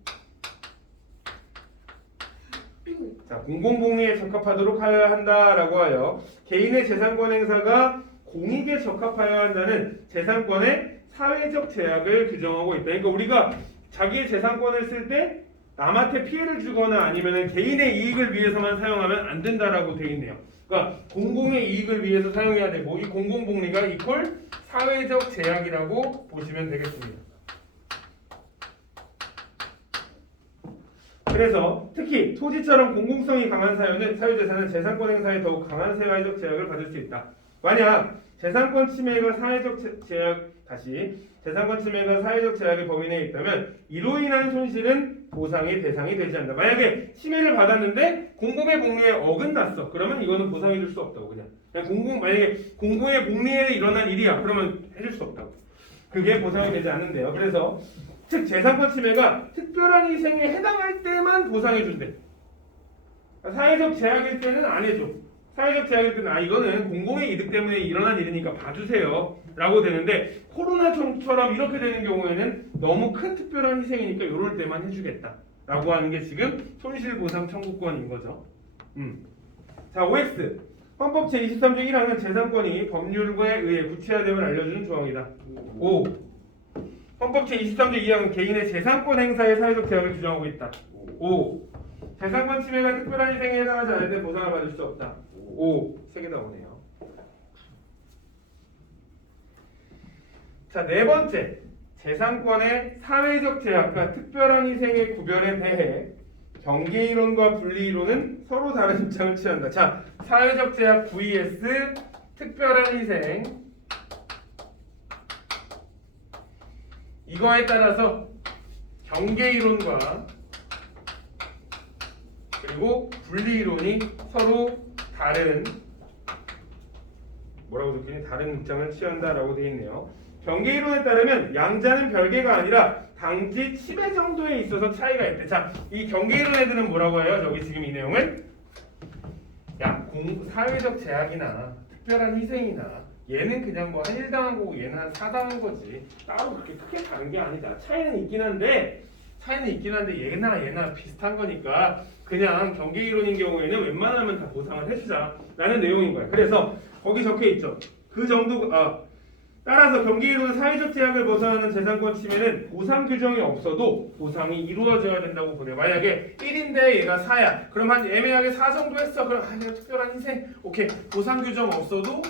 자, 공공복리에 적합하도록 하여야 한다라고 하여 개인의 재산권 행사가 공익에 적합하여야 한다는 재산권의 사회적 제약을 규정하고 있다. 그러니까 우리가 자기의 재산권을 쓸 때 남한테 피해를 주거나 아니면 개인의 이익을 위해서만 사용하면 안 된다라고 돼 있네요. 그러니까 공공의 이익을 위해서 사용해야 되고 이 공공복리가 이퀄 사회적 제약이라고 보시면 되겠습니다. 그래서 특히 토지처럼 공공성이 강한 사유재산은 재산권 행사에 더욱 강한 사회적 제약을 받을 수 있다. 만약 재산권 침해가 사회적 제약의 범위 내에 있다면 이로 인한 손실은 보상의 대상이 되지 않는다. 만약에 침해를 받았는데 공공의 복리에 어긋났어. 그러면 이거는 보상해 줄 수 없다고. 그냥 만약에 공공의 복리에 일어난 일이야. 그러면 해줄 수 없다고. 그게 보상이 되지 않는데요. 그래서 즉 재산권 침해가 특별한 희생에 해당할 때만 보상해 준대. 사회적 제약일 때는 안 해줘. 사회적 제약일 때는 이거는 공공의 이득 때문에 일어난 일이니까 봐주세요 라고 되는데 코로나처럼 이렇게 되는 경우에는 너무 큰 특별한 희생이니까 이럴 때만 해주겠다 라고 하는 게 지금 손실보상 청구권인 거죠. 자, OX 헌법 제23조 1항은 재산권이 법률에 의해 구체화됨을 알려주는 조항이다. O 헌법 제23조 2항은 개인의 재산권 행사의 사회적 제약을 규정하고 있다. O 재산권 침해가 특별한 희생에 해당하지 않을 때 보상을 받을 수 없다. O 세 개 다 오네요. 자, 네 번째 재산권의 사회적 제약과 특별한 희생의 구별에 대해 경계이론과 분리이론은 서로 다른 입장을 취한다. 자, 사회적 제약 vs 특별한 희생 이거에 따라서 경계이론과 그리고 분리이론이 서로 다른 뭐라고 적혀있니? 다른 입장을 취한다라고 되어 있네요. 경계이론에 따르면 양자는 별개가 아니라 당지 치배 정도에 있어서 차이가 있대. 자, 이 경계이론 애들은 뭐라고 해요? 저기 지금 이 내용을 사회적 제약이나 특별한 희생이나 얘는 그냥 뭐 한 1당한 거고 얘는 한 4당한 거지 따로 그렇게 크게 다른 게 아니다. 차이는 있긴 한데 얘나 비슷한 거니까 그냥 경계이론인 경우에는 웬만하면 다 보상을 해주자 라는 내용인 거야. 그래서 거기 적혀 있죠. 그 정도 따라서 경계이론은 사회적 제약을 벗어나는 재산권 침해는 보상 규정이 없어도 보상이 이루어져야 된다고 보내. 만약에 1인데 얘가 4야. 그럼 한 애매하게 4 정도 했어. 그럼 얘가 특별한 희생. 오케이. 보상 규정 없어도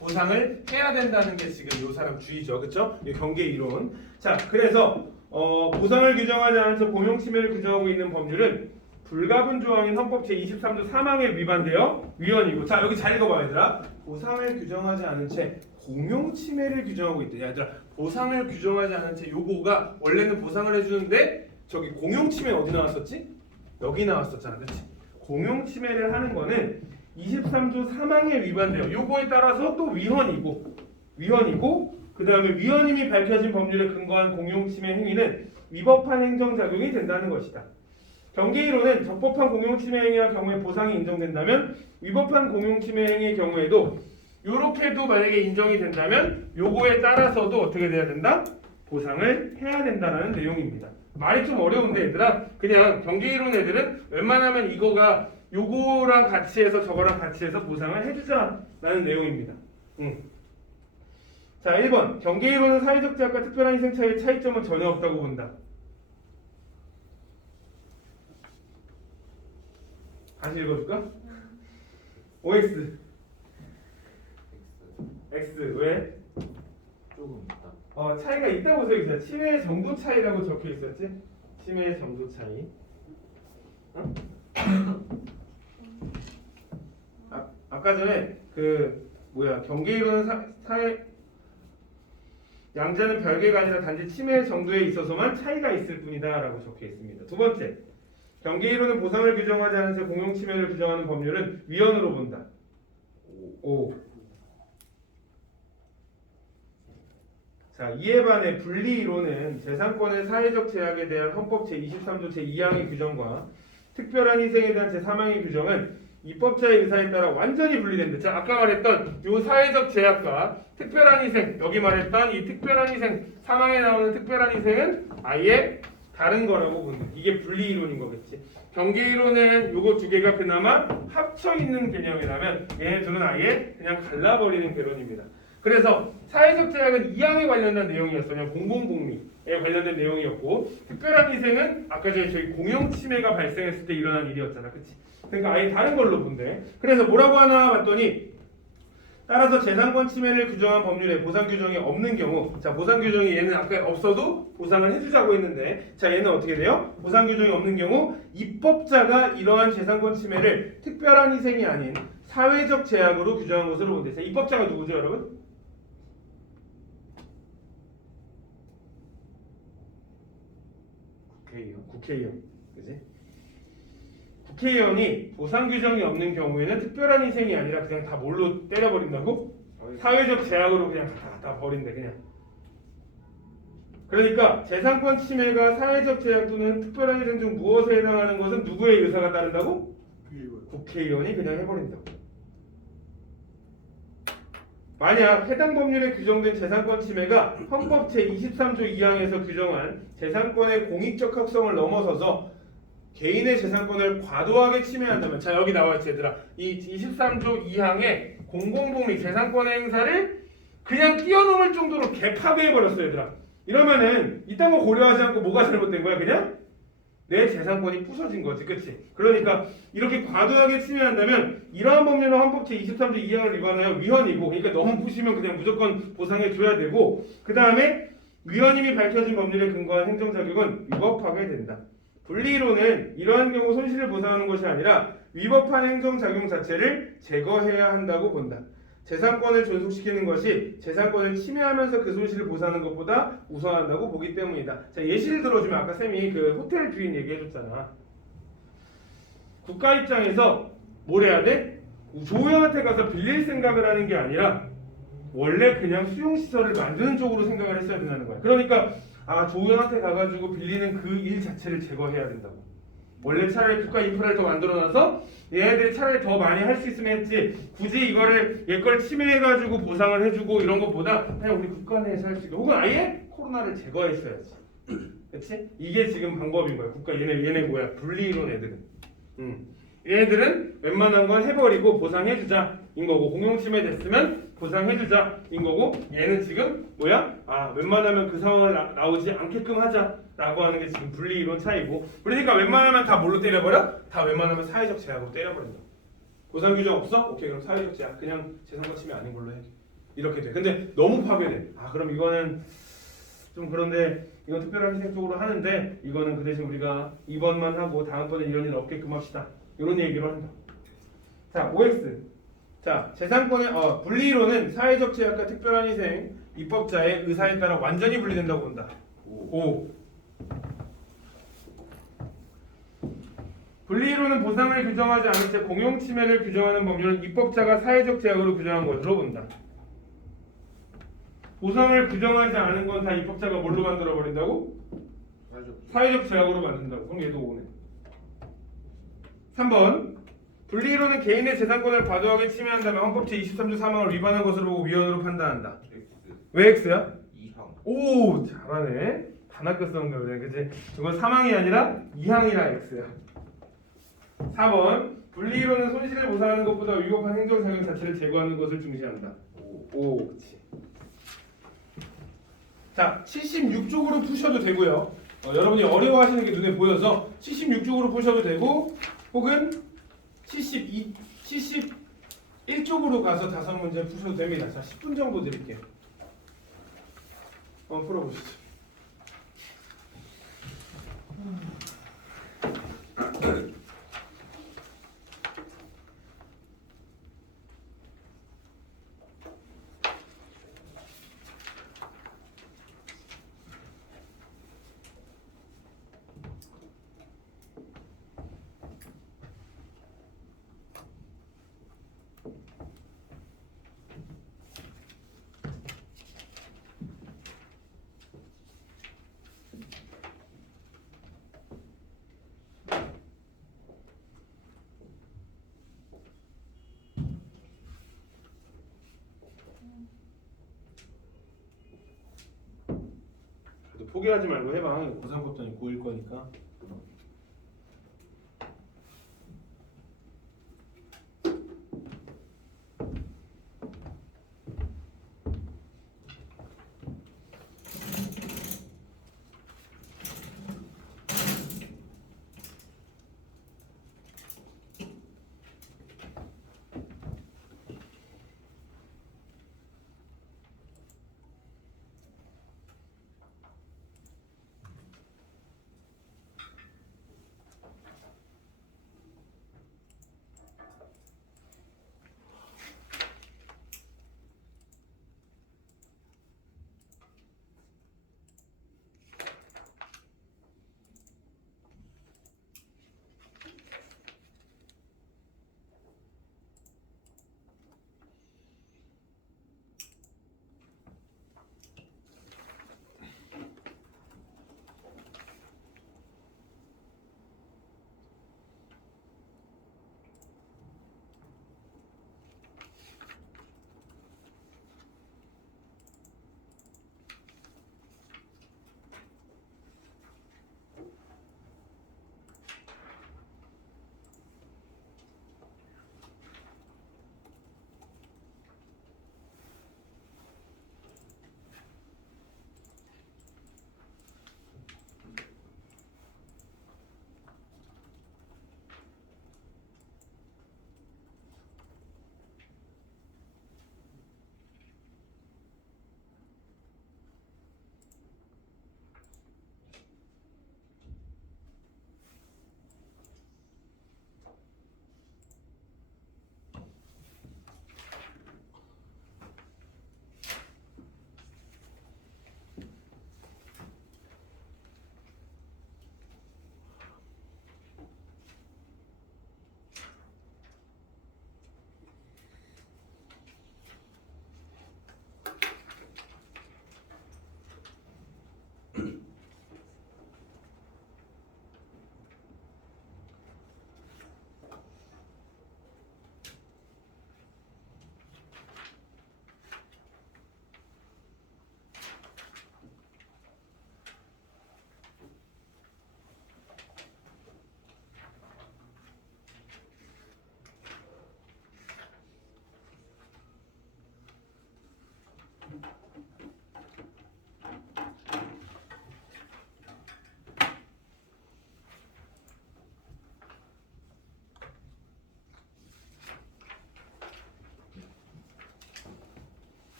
보상을 해야 된다는 게 지금 이 사람 주의죠. 그쵸? 이 경계이론. 자, 그래서 보상을 규정하지 않은 채 공용 침해를 규정하고 있는 법률은 불가분 조항인 헌법 제23조 3항에 위반되어 위헌이고. 자, 여기 잘 읽어봐 얘들아. 보상을 규정하지 않은 채 공용 침해를 규정하고 있대. 얘들아, 보상을 규정하지 않은 채 요거가 원래는 보상을 해주는데 저기 공용 침해 어디 나왔었지? 여기 나왔었잖아. 그치? 공용 침해를 하는 거는 23조 3항에 위반돼요. 요거에 따라서 또 위헌이고 그 다음에 위헌임이 밝혀진 법률에 근거한 공용 침해 행위는 위법한 행정작용이 된다는 것이다. 경계이론은 적법한 공용침해 행위의 경우에 보상이 인정된다면 위법한 공용침해 행위의 경우에도 요렇게도 만약에 인정이 된다면 요거에 따라서도 어떻게 돼야 된다? 보상을 해야 된다는 내용입니다. 말이 좀 어려운데 얘들아 그냥 경계이론 애들은 웬만하면 이거가 요거랑 같이 해서 저거랑 같이 해서 보상을 해주자라는 내용입니다. 자 1번 경계이론은 사회적 제약과 특별한 희생 차이의 차이점은 전혀 없다고 본다. 다시 읽어줄까? OX X 왜? 조금 있다. 차이가 있다고 써있어요. 침해 정도 차이라고 적혀 있었지? 침해 정도 차이. 아까 전에 경계이론은 사회 양자는 별개가 아니라 단지 침해 정도에 있어서만 차이가 있을 뿐이다라고 적혀 있습니다. 두 번째, 경계이론은 보상을 규정하지 않은 채 공용 침해를 규정하는 법률은 위헌으로 본다. 오. 자, 이에 반해 분리이론은 재산권의 사회적 제약에 대한 헌법 제23조 제2항의 규정과 특별한 희생에 대한 제3항의 규정은 입법자의 의사에 따라 완전히 분리된다. 자, 아까 말했던 요 사회적 제약과 특별한 희생, 여기 말했던 이 특별한 희생, 3항에 나오는 특별한 희생은 아예 다른 거라고 본다. 이게 분리이론인 거겠지. 경계이론은 요거 두 개가 그나마 합쳐 있는 개념이라면 얘네 둘은 아예 그냥 갈라버리는 개론입니다. 그래서 사회적 제약은 2항에 관련된 내용이었어요. 그냥 공공복리에 관련된 내용이었고 특별한 희생은 아까 전에 저희 공용 침해가 발생했을 때 일어난 일이었잖아. 그치? 그러니까 아예 다른 걸로 본대. 그래서 뭐라고 하나 봤더니 따라서 재산권 침해를 규정한 법률에 보상 규정이 없는 경우 자 보상 규정이 얘는 아까 없어도 보상을 해주자고 했는데 자 얘는 어떻게 돼요? 보상 규정이 없는 경우 입법자가 이러한 재산권 침해를 특별한 희생이 아닌 사회적 제약으로 규정한 것으로 본대. 자, 입법자가 누구죠 여러분? 국회의원. 그지? 국회의원이 보상 규정이 없는 경우에는 특별한 희생이 아니라 그냥 다 뭘로 때려버린다고? 사회적 제약으로 그냥 갖다 버린대 그냥. 그러니까 재산권 침해가 사회적 제약 또는 특별한 희생 중 무엇에 해당하는 것은 누구의 의사가 따른다고? 국회의원이 그냥 해버린다고. 만약 해당 법률에 규정된 재산권 침해가 헌법 제23조 2항에서 규정한 재산권의 공익적 확성을 넘어서서 개인의 재산권을 과도하게 침해한다면 자 여기 나와있지 얘들아 이 23조 2항의 공공복리 재산권의 행사를 그냥 뛰어넘을 정도로 개파괴해버렸어 얘들아. 이러면은 이딴 거 고려하지 않고 뭐가 잘못된 거야? 그냥 내 재산권이 부서진 거지. 그치? 그러니까 이렇게 과도하게 침해한다면 이러한 법률은 헌법 제23조 2항을 위반하여 위헌이고 그러니까 너무 부시면 그냥 무조건 보상해 줘야 되고 그 다음에 위헌임이 밝혀진 법률에 근거한 행정작용은 위법하게 된다. 분리이론은 이러한 경우 손실을 보상하는 것이 아니라 위법한 행정작용 자체를 제거해야 한다고 본다. 재산권을 존속시키는 것이 재산권을 침해하면서 그 손실을 보상하는 것보다 우선한다고 보기 때문이다. 자, 예시를 들어주면 아까 쌤이 그 호텔 주인 얘기해줬잖아. 국가 입장에서 뭘 해야 돼? 조우영한테 가서 빌릴 생각을 하는 게 아니라 원래 그냥 수용시설을 만드는 쪽으로 생각을 했어야 된다는 거야. 그러니까 조우영한테 가가지고 빌리는 그 일 자체를 제거해야 된다고. 원래 차라리 국가 인프라를 더 만들어놔서 얘네들이 차라리 더 많이 할 수 있으면 했지, 굳이 이거를 얘 걸 침해해가지고 보상을 해주고 이런 것보다 그냥 우리 국가 내에서 할 수 있게, 혹은 아예 코로나를 제거했어야지. 그렇지? 이게 지금 방법인 거야. 국가 얘네 뭐야? 분리이론 애들은. 얘네들은 웬만한 건 해버리고 보상해주자 인 거고, 공용침해 됐으면 보상해주자 인 거고, 얘는 지금 뭐야? 웬만하면 그 상황을 나오지 않게끔 하자 라고 하는 게 지금 분리이론 차이고, 그러니까 웬만하면 다 뭘로 때려버려? 다 웬만하면 사회적 제약으로 때려버린다. 보상 규정 없어? 오케이, 그럼 사회적 제약 그냥 재산권 침해 아닌 걸로 해. 이렇게 돼. 근데 너무 파괴돼. 그럼 이거는 좀 그런데 이건 특별한 희생 쪽으로 하는데, 이거는 그 대신 우리가 2번만 하고 다음번에 이런 일 없게끔 합시다. 이런 얘기로 한다. 자, OX. 자, 재산권의 분리이론은 사회적 제약과 특별한 희생, 입법자의 의사에 따라 완전히 분리된다고 본다. O. 분리이론은 보상을 규정하지 않을 때 공용침해를 규정하는 법률은 입법자가 사회적 제약으로 규정한 것으로 본다. 보상을 규정하지 않은 건 다 입법자가 뭘로 만들어 버린다고? 사회적 제약으로 만든다고. 그럼 얘도 오네. 3번. 분리이론은 개인의 재산권을 과도하게 침해한다면 헌법 제23조 3항을 위반한 것으로 보고 위헌으로 판단한다. X 왜 X야? 이항. 오, 잘하네. 다 낚였었는 거야, 그지? 이건 3항이 아니라 2항이라 X야. 4번. 분리이론은 손실을 보상하는 것보다 위법한 행정사용 자체를 제거하는 것을 중시한다. 오, 그치. 자, 76쪽으로 푸셔도 되고요. 여러분이 어려워하시는 게 눈에 보여서 76쪽으로 푸셔도 되고, 혹은 71쪽으로 가서 5문제 푸셔도 됩니다. 자, 10분 정도 드릴게요. 한번 풀어보시죠. 포기하지 말고 해봐. 고3 것도 아니고 고1 거니까.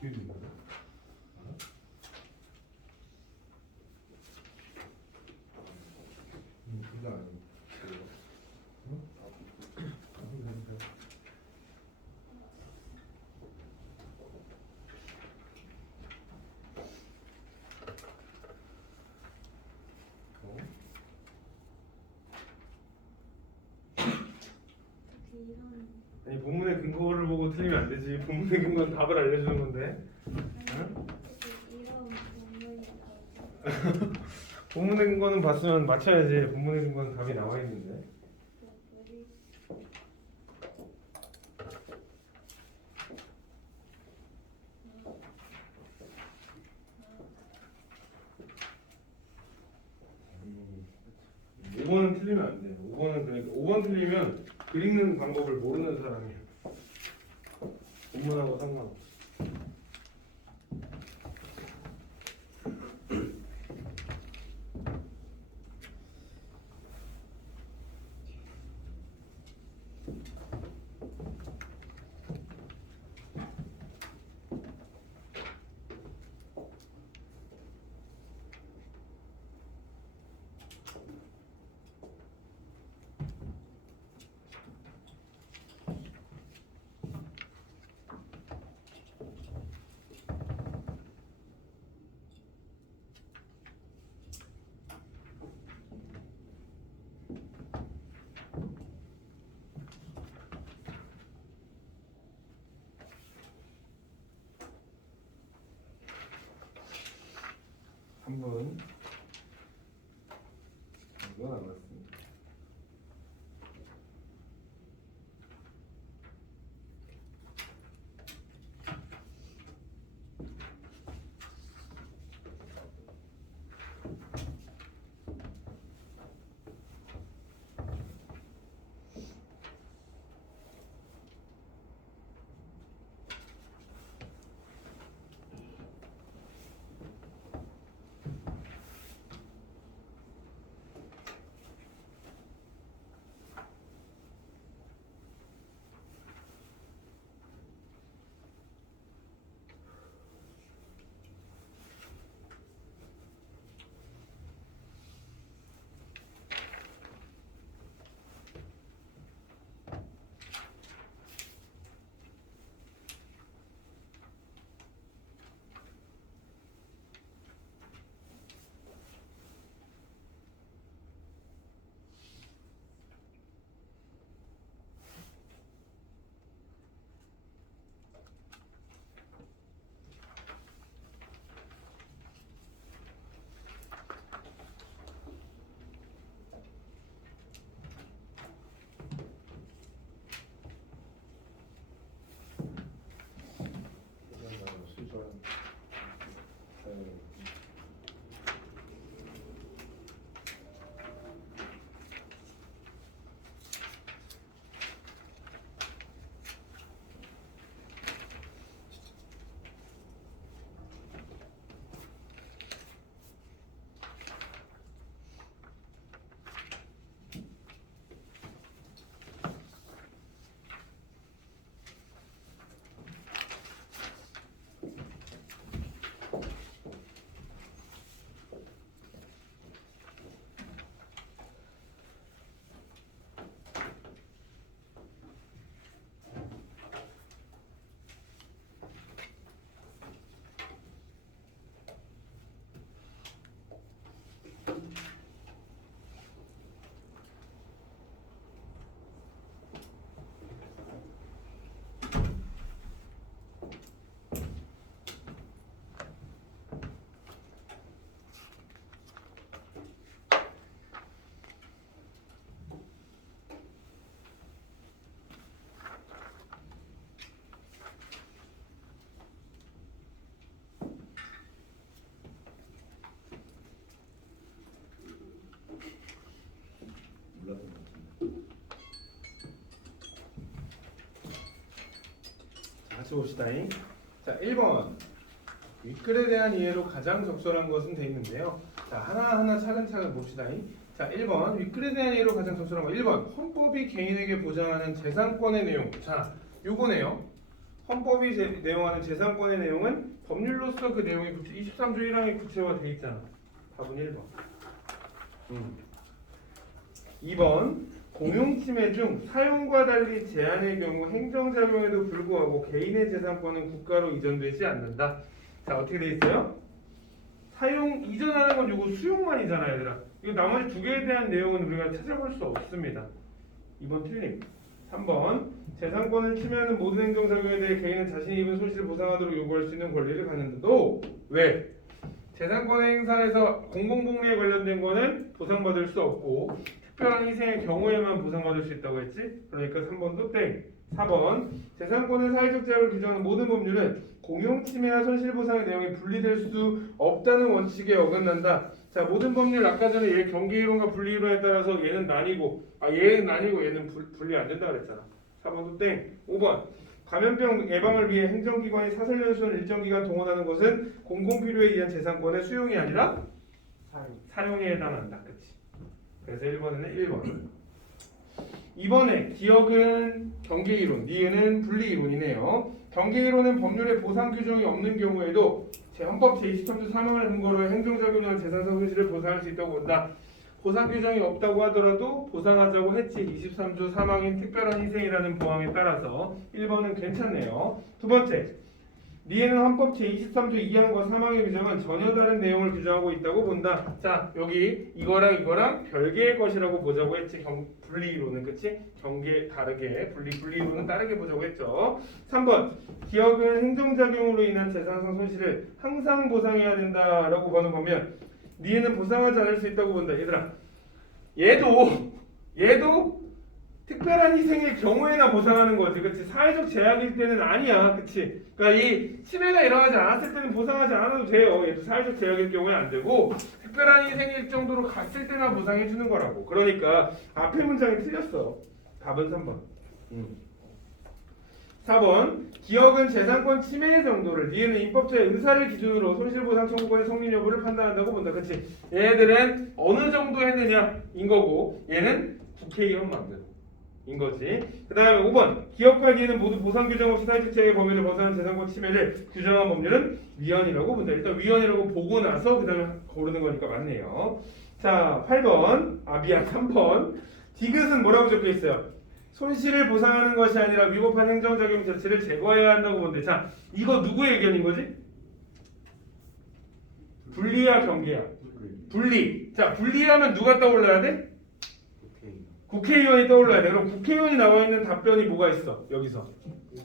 뒤에도 있나? 둘다 아니고. 응? 이런 아니 본문의 근거를 보고 틀리면 안 되지. 본문의 근거는 답을 알려주는 건데. 이런 부분이 본문의 근거는 봤으면 맞춰야지. 본문의 근거는 답이 나와 있는데. 우리 5번은 틀리면 안 돼. 5번은 그러니까 5번 틀리면 그리는 방법을 모르는 사람이야. 본문하고 상관없어. 한 번 이거 남았습니다. 같이 봅시다잉. 자, 1번. 윗글에 대한 이해로 가장 적절한 것은 돼 있는데요. 자, 하나하나 차근차근 봅시다잉. 자, 1번. 윗글에 대한 이해로 가장 적절한 거. 1번. 헌법이 개인에게 보장하는 재산권의 내용. 자, 요거네요. 헌법이 내용하는 재산권의 내용은 법률로서 그 내용이 23조 1항에 구체화되어 있잖아. 답은 1번. 2번 공용침해 중 사용과 달리 제한의 경우 행정작용에도 불구하고 개인의 재산권은 국가로 이전되지 않는다. 자, 어떻게 돼 있어요? 사용 이전하는 건 요거 수용만이잖아요, 얘들아. 이거 나머지 두 개에 대한 내용은 우리가 찾아볼 수 없습니다. 2번 틀림. 3번 재산권을 침해하는 모든 행정작용에 대해 개인은 자신이 입은 손실을 보상하도록 요구할 수 있는 권리를 갖는데도 왜? 재산권의 행사에서 공공복리에 관련된 거는 보상받을 수 없고 특별한 희생의 경우에만 보상받을 수 있다고 했지? 그러니까 3번도 땡. 4번 재산권의 사회적 제약을 규정하는 모든 법률은 공용침해와 손실보상의 내용이 분리될 수 없다는 원칙에 어긋난다. 자, 모든 법률 아까 전에 얘 경계이론과 분리이론에 따라서 얘는 나뉘고 얘는 나뉘고 얘는 분리 안 된다 그랬잖아. 4번도 땡. 5번 감염병 예방을 위해 행정기관이 사설연수원 일정 기간 동원하는 것은 공공필요에 의한 재산권의 수용이 아니라 사용에 해당한다. 그치? 그래서 1번에는 1번. 이번에 기억은 경계이론, 니은은 분리이론이네요. 경계이론은 법률에 보상 규정이 없는 경우에도 헌법 제23조 3항을 근거로 행정작용이나 재산상 손실을 보상할 수 있다고 본다. 보상 규정이 없다고 하더라도 보상하자고 했지. 23조 3항인 특별한 희생이라는 보항에 따라서 1번은 괜찮네요. 두 번째, 니에는 헌법 제23조 2항과 3항의 규정은 전혀 다른 내용을 규정하고 있다고 본다. 자, 여기 이거랑 별개의 것이라고 보자고 했지. 분리이론은 그치? 경계 다르게 분리이론은 다르게 보자고 했죠. 3번 기억은 행정작용으로 인한 재산상 손실을 항상 보상해야 된다라고 보는 거면 니에는 보상하지 않을 수 있다고 본다. 얘들아, 얘도 특별한 희생의 경우에나 보상하는 거지. 그치? 사회적 제약일 때는 아니야. 그치? 그러니까 이 침해가 일어나지 않았을 때는 보상하지 않아도 돼요. 얘도 사회적 제약일 경우에 안 되고 특별한 희생일 정도로 갔을 때나 보상해 주는 거라고. 그러니까 앞에 문장이 틀렸어. 답은 3번. 4번 기억은 재산권 침해의 정도를 니에는 입법자의 의사를 기준으로 손실보상 청구권의 성립 여부를 판단한다고 본다. 그치? 얘네들은 어느 정도 했느냐 인 거고 얘는 국회의원만큼 인 거지. 그 다음에 5번 기업과 기회는 모두 보상 규정 없이 사회적 제약의 범위를 벗어난 재산권 침해를 규정한 법률은 위헌이라고 본다. 일단 위헌이라고 보고 나서 그 다음에 고르는 거니까 맞네요. 자, 8번 3번 디귿은 뭐라고 적혀 있어요? 손실을 보상하는 것이 아니라 위법한 행정작용 자체를 제거해야 한다고 본대. 자, 이거 누구의 의견인 거지? 분리야 경계야? 분리. 자, 분리하면 누가 떠올라야 돼? 국회의원이 떠올라야 돼. 그럼 국회의원이 나와 있는 답변이 뭐가 있어? 여기서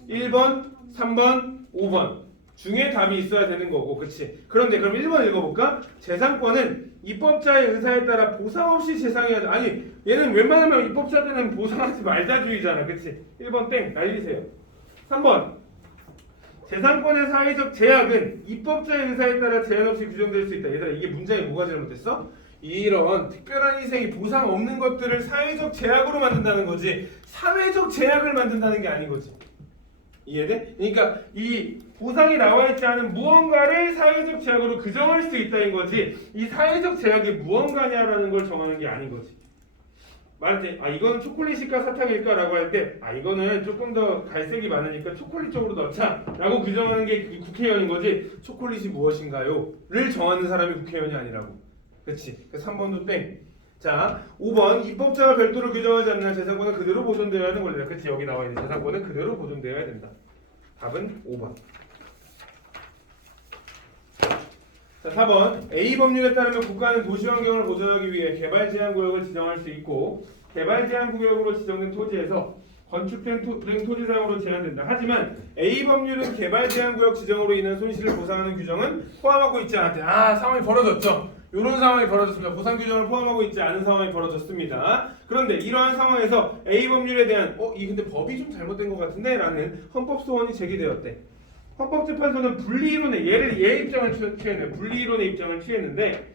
1번, 3번, 5번 중에 답이 있어야 되는 거고, 그치? 그런데 그럼 1번 읽어볼까? 재산권은 입법자의 의사에 따라 보상 없이 재상해야 돼. 아니, 얘는 웬만하면 입법자들은 보상하지 말자주의잖아, 그치? 1번 땡 날리세요. 3번 재산권의 사회적 제약은 입법자의 의사에 따라 제한 없이 규정될 수 있다. 얘들아, 이게 문장이 뭐가 잘못됐어? 이런 특별한 희생이 보상 없는 것들을 사회적 제약으로 만든다는 거지 사회적 제약을 만든다는 게 아닌 거지. 이해돼? 그러니까 이 보상이 나와 있지 않은 무언가를 사회적 제약으로 규정할 수 있다는 거지 이 사회적 제약이 무언가냐라는 걸 정하는 게 아닌 거지. 말할 때 이거는 초콜릿일까 사탕일까 라고 할 때 이거는 조금 더 갈색이 많으니까 초콜릿 쪽으로 넣자 라고 규정하는 게 국회의원인 거지 초콜릿이 무엇인가요? 를 정하는 사람이 국회의원이 아니라고. 그치? 3번도 땡. 자, 5번 입법자가 별도로 규정하지 않는 재산권은 그대로 보존되어야 하는 권리다. 그치? 여기 나와 있는 재산권은 그대로 보존되어야 된다. 답은 5번. 자, 4번 A 법률에 따르면 국가는 도시환경을 보존하기 위해 개발제한구역을 지정할 수 있고 개발제한구역으로 지정된 토지에서 건축된 토지 사용으로 제한된다. 하지만 A 법률은 개발제한구역 지정으로 인한 손실을 보상하는 규정은 포함하고 있지 않다. 상황이 벌어졌죠. 이런 상황이 벌어졌습니다. 보상 규정을 포함하고 있지 않은 상황이 벌어졌습니다. 그런데 이러한 상황에서 A 법률에 대한 이 근데 법이 좀 잘못된 것 같은데 라는 헌법 소원이 제기되었대. 헌법재판소는 분리이론의 얘 입장을 취했네. 분리이론의 입장을 취했는데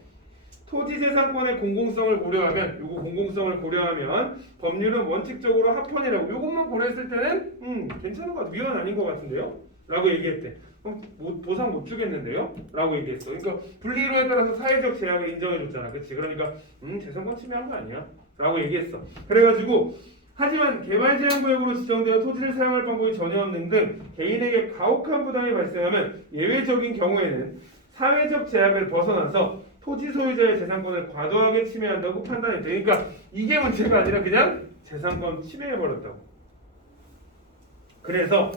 토지재산권의 공공성을 고려하면 요거 공공성을 고려하면 법률은 원칙적으로 합헌이라고 요것만 고려했을 때는 괜찮은 것 같아. 위헌 아닌 것 같은데요? 라고 얘기했대. 그럼 보상 못 주겠는데요? 라고 얘기했어. 그러니까 분리이론에 따라서 사회적 제약을 인정해줬잖아. 그치? 그러니까 재산권 침해한 거 아니야? 라고 얘기했어. 그래가지고 하지만 개발제한구역으로 지정되어 토지를 사용할 방법이 전혀 없는 등 개인에게 가혹한 부담이 발생하면 예외적인 경우에는 사회적 제약을 벗어나서 토지 소유자의 재산권을 과도하게 침해한다고 판단했대. 그러니까 이게 문제가 아니라 그냥 재산권 침해해버렸다고. 그래서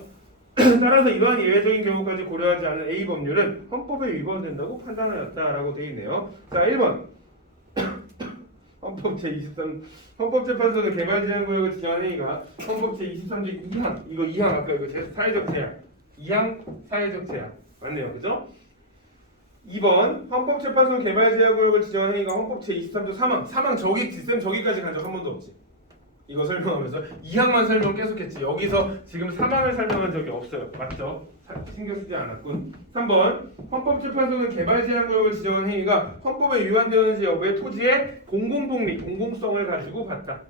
따라서 이러한 예외적인 경우까지 고려하지 않은 A 법률은 헌법에 위반된다고 판단하였다라고 되어 있네요. 자, 1번. 헌법 제23 헌법재판소는 개발제한구역을 지정한 행위가 헌법 제23조 2항 이거 2항 아까 이거 사회적 제약 2항 사회적 제약 맞네요, 그죠? 2번 헌법재판소는 개발제한구역을 지정한 행위가 헌법 제23조 3항 저기 뒷셈 저기까지 간 적 한 번도 없지. 이거 설명하면서 2항만 설명 계속했지. 여기서 지금 3항을 설명한 적이 없어요. 맞죠? 신경 쓰지 않았군. 3번 헌법재판소는 개발제한구역을 지정한 행위가 헌법에 위반되는지 여부에 토지의 공공복리, 공공성을 가지고 봤다.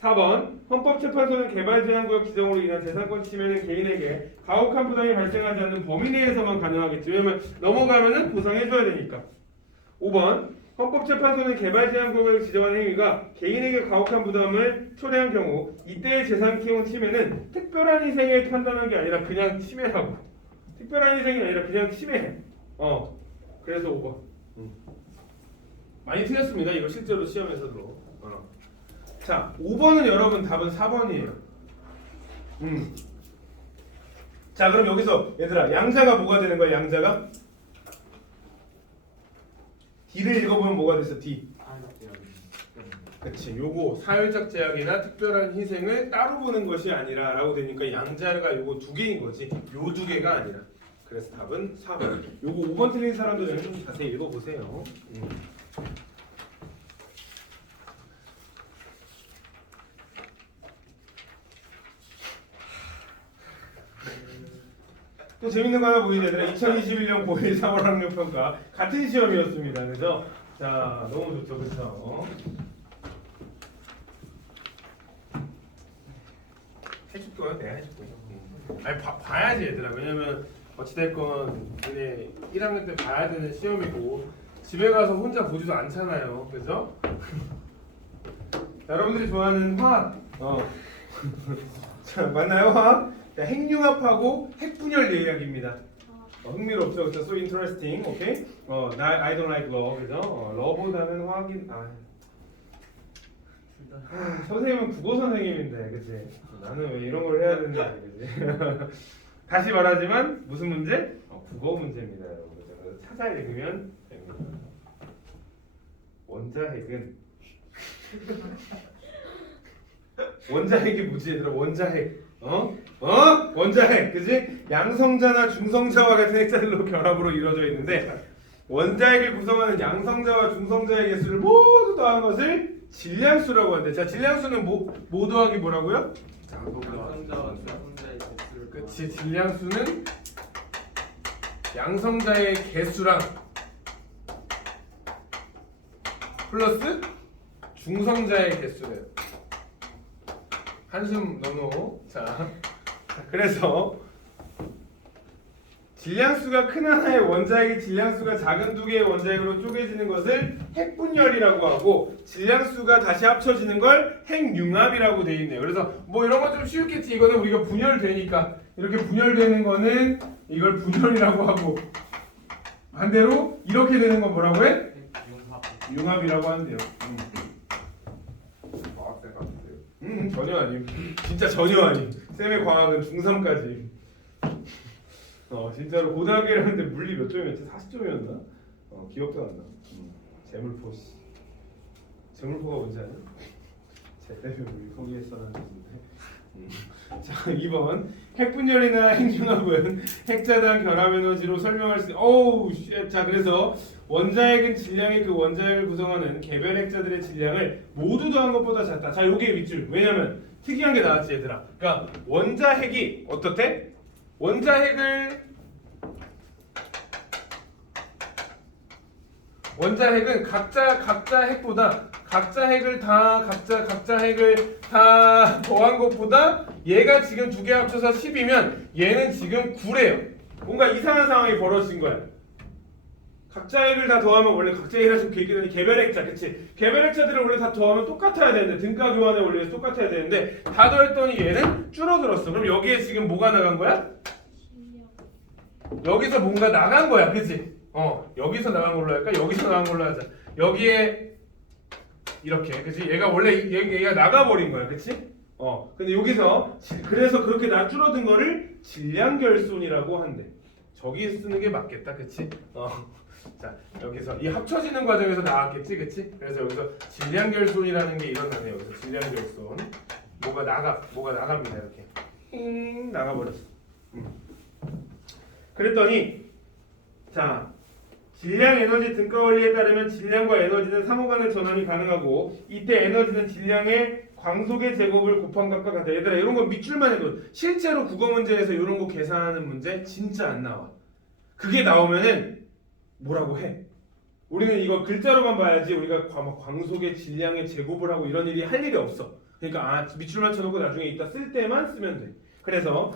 4번 헌법재판소는 개발제한구역 지정으로 인한 재산권 침해는 개인에게 가혹한 부담이 발생하지 않는 범위 내에서만 가능하겠지. 왜냐면 넘어가면은 보상해줘야 되니까. 5번 헌법재판소는 개발제한구역을 지정한 행위가 개인에게 가혹한 부담을 초래한 경우 이때의 재산권 침해는 특별한 희생을 판단한 게 아니라 그냥 침해라고. 특별한 희생이 아니라 그냥 침해해. 그래서 5번. 많이 틀렸습니다. 이거 실제로 시험에서도. 자, 5번은 여러분 답은 4번이에요. 자, 그럼 여기서 얘들아 양자가 뭐가 되는 거야? 양자가? D를 읽어보면 뭐가 됐어? D. 사회적 제약이 그치. 요거 사회적 제약이나 특별한 희생을 따로 보는 것이 아니라 라고 되니까 양자가 요거 두 개인 거지. 요 두 개가 아니라. 그래서 답은 4번. 요거 5번 틀린 사람들은 좀 자세히 읽어보세요. 또 재밌는 거 하나 보이네. 2021년 고1 3월 학력평가 같은 시험이었습니다. 그래서 자 너무 좋죠, 그렇죠? 해줄 거야, 내가 해줄 거야. 아니 봐야지 얘들아. 왜냐면 어찌됐건 얘네 1학년 때 봐야 되는 시험이고 집에 가서 혼자 보지도 않잖아요, 그죠? 여러분들이 좋아하는 화학. 자 맞나요, 화학? 자, 핵융합하고 핵분열 이야기입니다. 흥미롭죠, 그렇죠? So interesting, 오케이? 나 I don't like law, 그죠? 러보다는 화학인. 선생님은 국어 선생님인데, 그치? 나는 왜 이런 걸 해야 되는지, 그치? 다시 말하지만 무슨 문제? 국어 문제입니다, 여러분. 그래서 찾아 읽으면 됩니다. 원자핵은 원자핵이 뭐지, 얘들아? 원자핵. 원자핵, 그지? 양성자나 중성자와 같은 핵자들로 결합으로 이루어져 있는데 원자핵을 구성하는 양성자와 중성자의 개수를 모두 더한 것을 질량수라고 하는데, 자, 질량수는 뭐 더하기 뭐라고요? 양성자와 중성자의 개수를 그치, 질량수는 양성자의 개수랑 플러스 중성자의 개수래요. 한숨 넣어. 자, 그래서 질량수가 큰 하나의 원자핵이 질량수가 작은 두 개의 원자핵으로 쪼개지는 것을 핵분열이라고 하고 질량수가 다시 합쳐지는 걸 핵융합이라고 돼 있네요. 그래서 뭐 이런 건 좀 쉬웠겠지. 이거는 우리가 분열되니까 이렇게 분열되는 거는 이걸 분열이라고 하고 반대로 이렇게 되는 건 뭐라고 해? 융합이라고 한대요. 과학생 같으세요. 전혀 아님. 진짜 전혀 아님. 쌤의 과학은 중3까지. 진짜로 고등학교 1학년 때 물리 몇 점이었지? 40점이었나? 기억도 안 나. 재물포 씨. 재물포가 뭔지 아냐? 쟤 때문에 우리 포기했어라는 뜻인데. 자, 2번 핵분열이나 핵융합은 핵자단 결합 에너지로 설명할 수. 오우 쉣. 자, 그래서 원자핵은 질량이 그 원자핵을 구성하는 개별 핵자들의 질량을 모두 더한 것보다 작다. 자, 요게 밑줄. 왜냐면 특이한 게 나왔지, 얘들아. 그러니까 원자핵이 어떻대? 원자핵은 각자 핵보다 각자 핵을 다 더한 것보다 얘가 지금 두 개 합쳐서 10이면 얘는 지금 9래요. 뭔가 이상한 상황이 벌어진 거야. 각자 액을 다 더하면 원래 각자 액이라서 얘기하는 개별액자, 그치? 개별액자들을 원래 다 더하면 똑같아야 되는데 등가 교환의 원리에서 똑같아야 되는데 다 더했더니 얘는 줄어들었어. 그럼 여기에 지금 뭐가 나간 거야? 질량. 여기서 뭔가 나간 거야, 그치? 여기서 나간 걸로 할까? 여기서 나간 걸로 하자. 여기에 이렇게, 그치? 얘가 원래 얘가 나가버린 거야, 그치? 근데 여기서 그래서 그렇게 줄어든 거를 질량결손이라고 한대. 저기 쓰는 게 맞겠다, 그치? 자, 여기서 이 합쳐지는 과정에서 나왔겠지, 그치? 그래서 여기서 질량결손이라는 게 일어나네. 여기서 질량결손. 뭐가 나갑니다, 이렇게. 나가버렸어. 그랬더니 자, 질량 에너지 등가 원리에 따르면 질량과 에너지는 상호간의 전환이 가능하고 이때 에너지는 질량의 광속의 제곱을 곱한 값과 같아. 얘들아 이런 거 밑줄만 해도 실제로 국어 문제에서 이런 거 계산하는 문제 진짜 안 나와. 그게 나오면은 뭐라고 해? 우리는 이거 글자로만 봐야지 우리가 광속의 질량의 제곱을 하고 이런 일이 할 일이 없어. 그러니까 밑줄만 쳐놓고 나중에 이따 쓸 때만 쓰면 돼. 그래서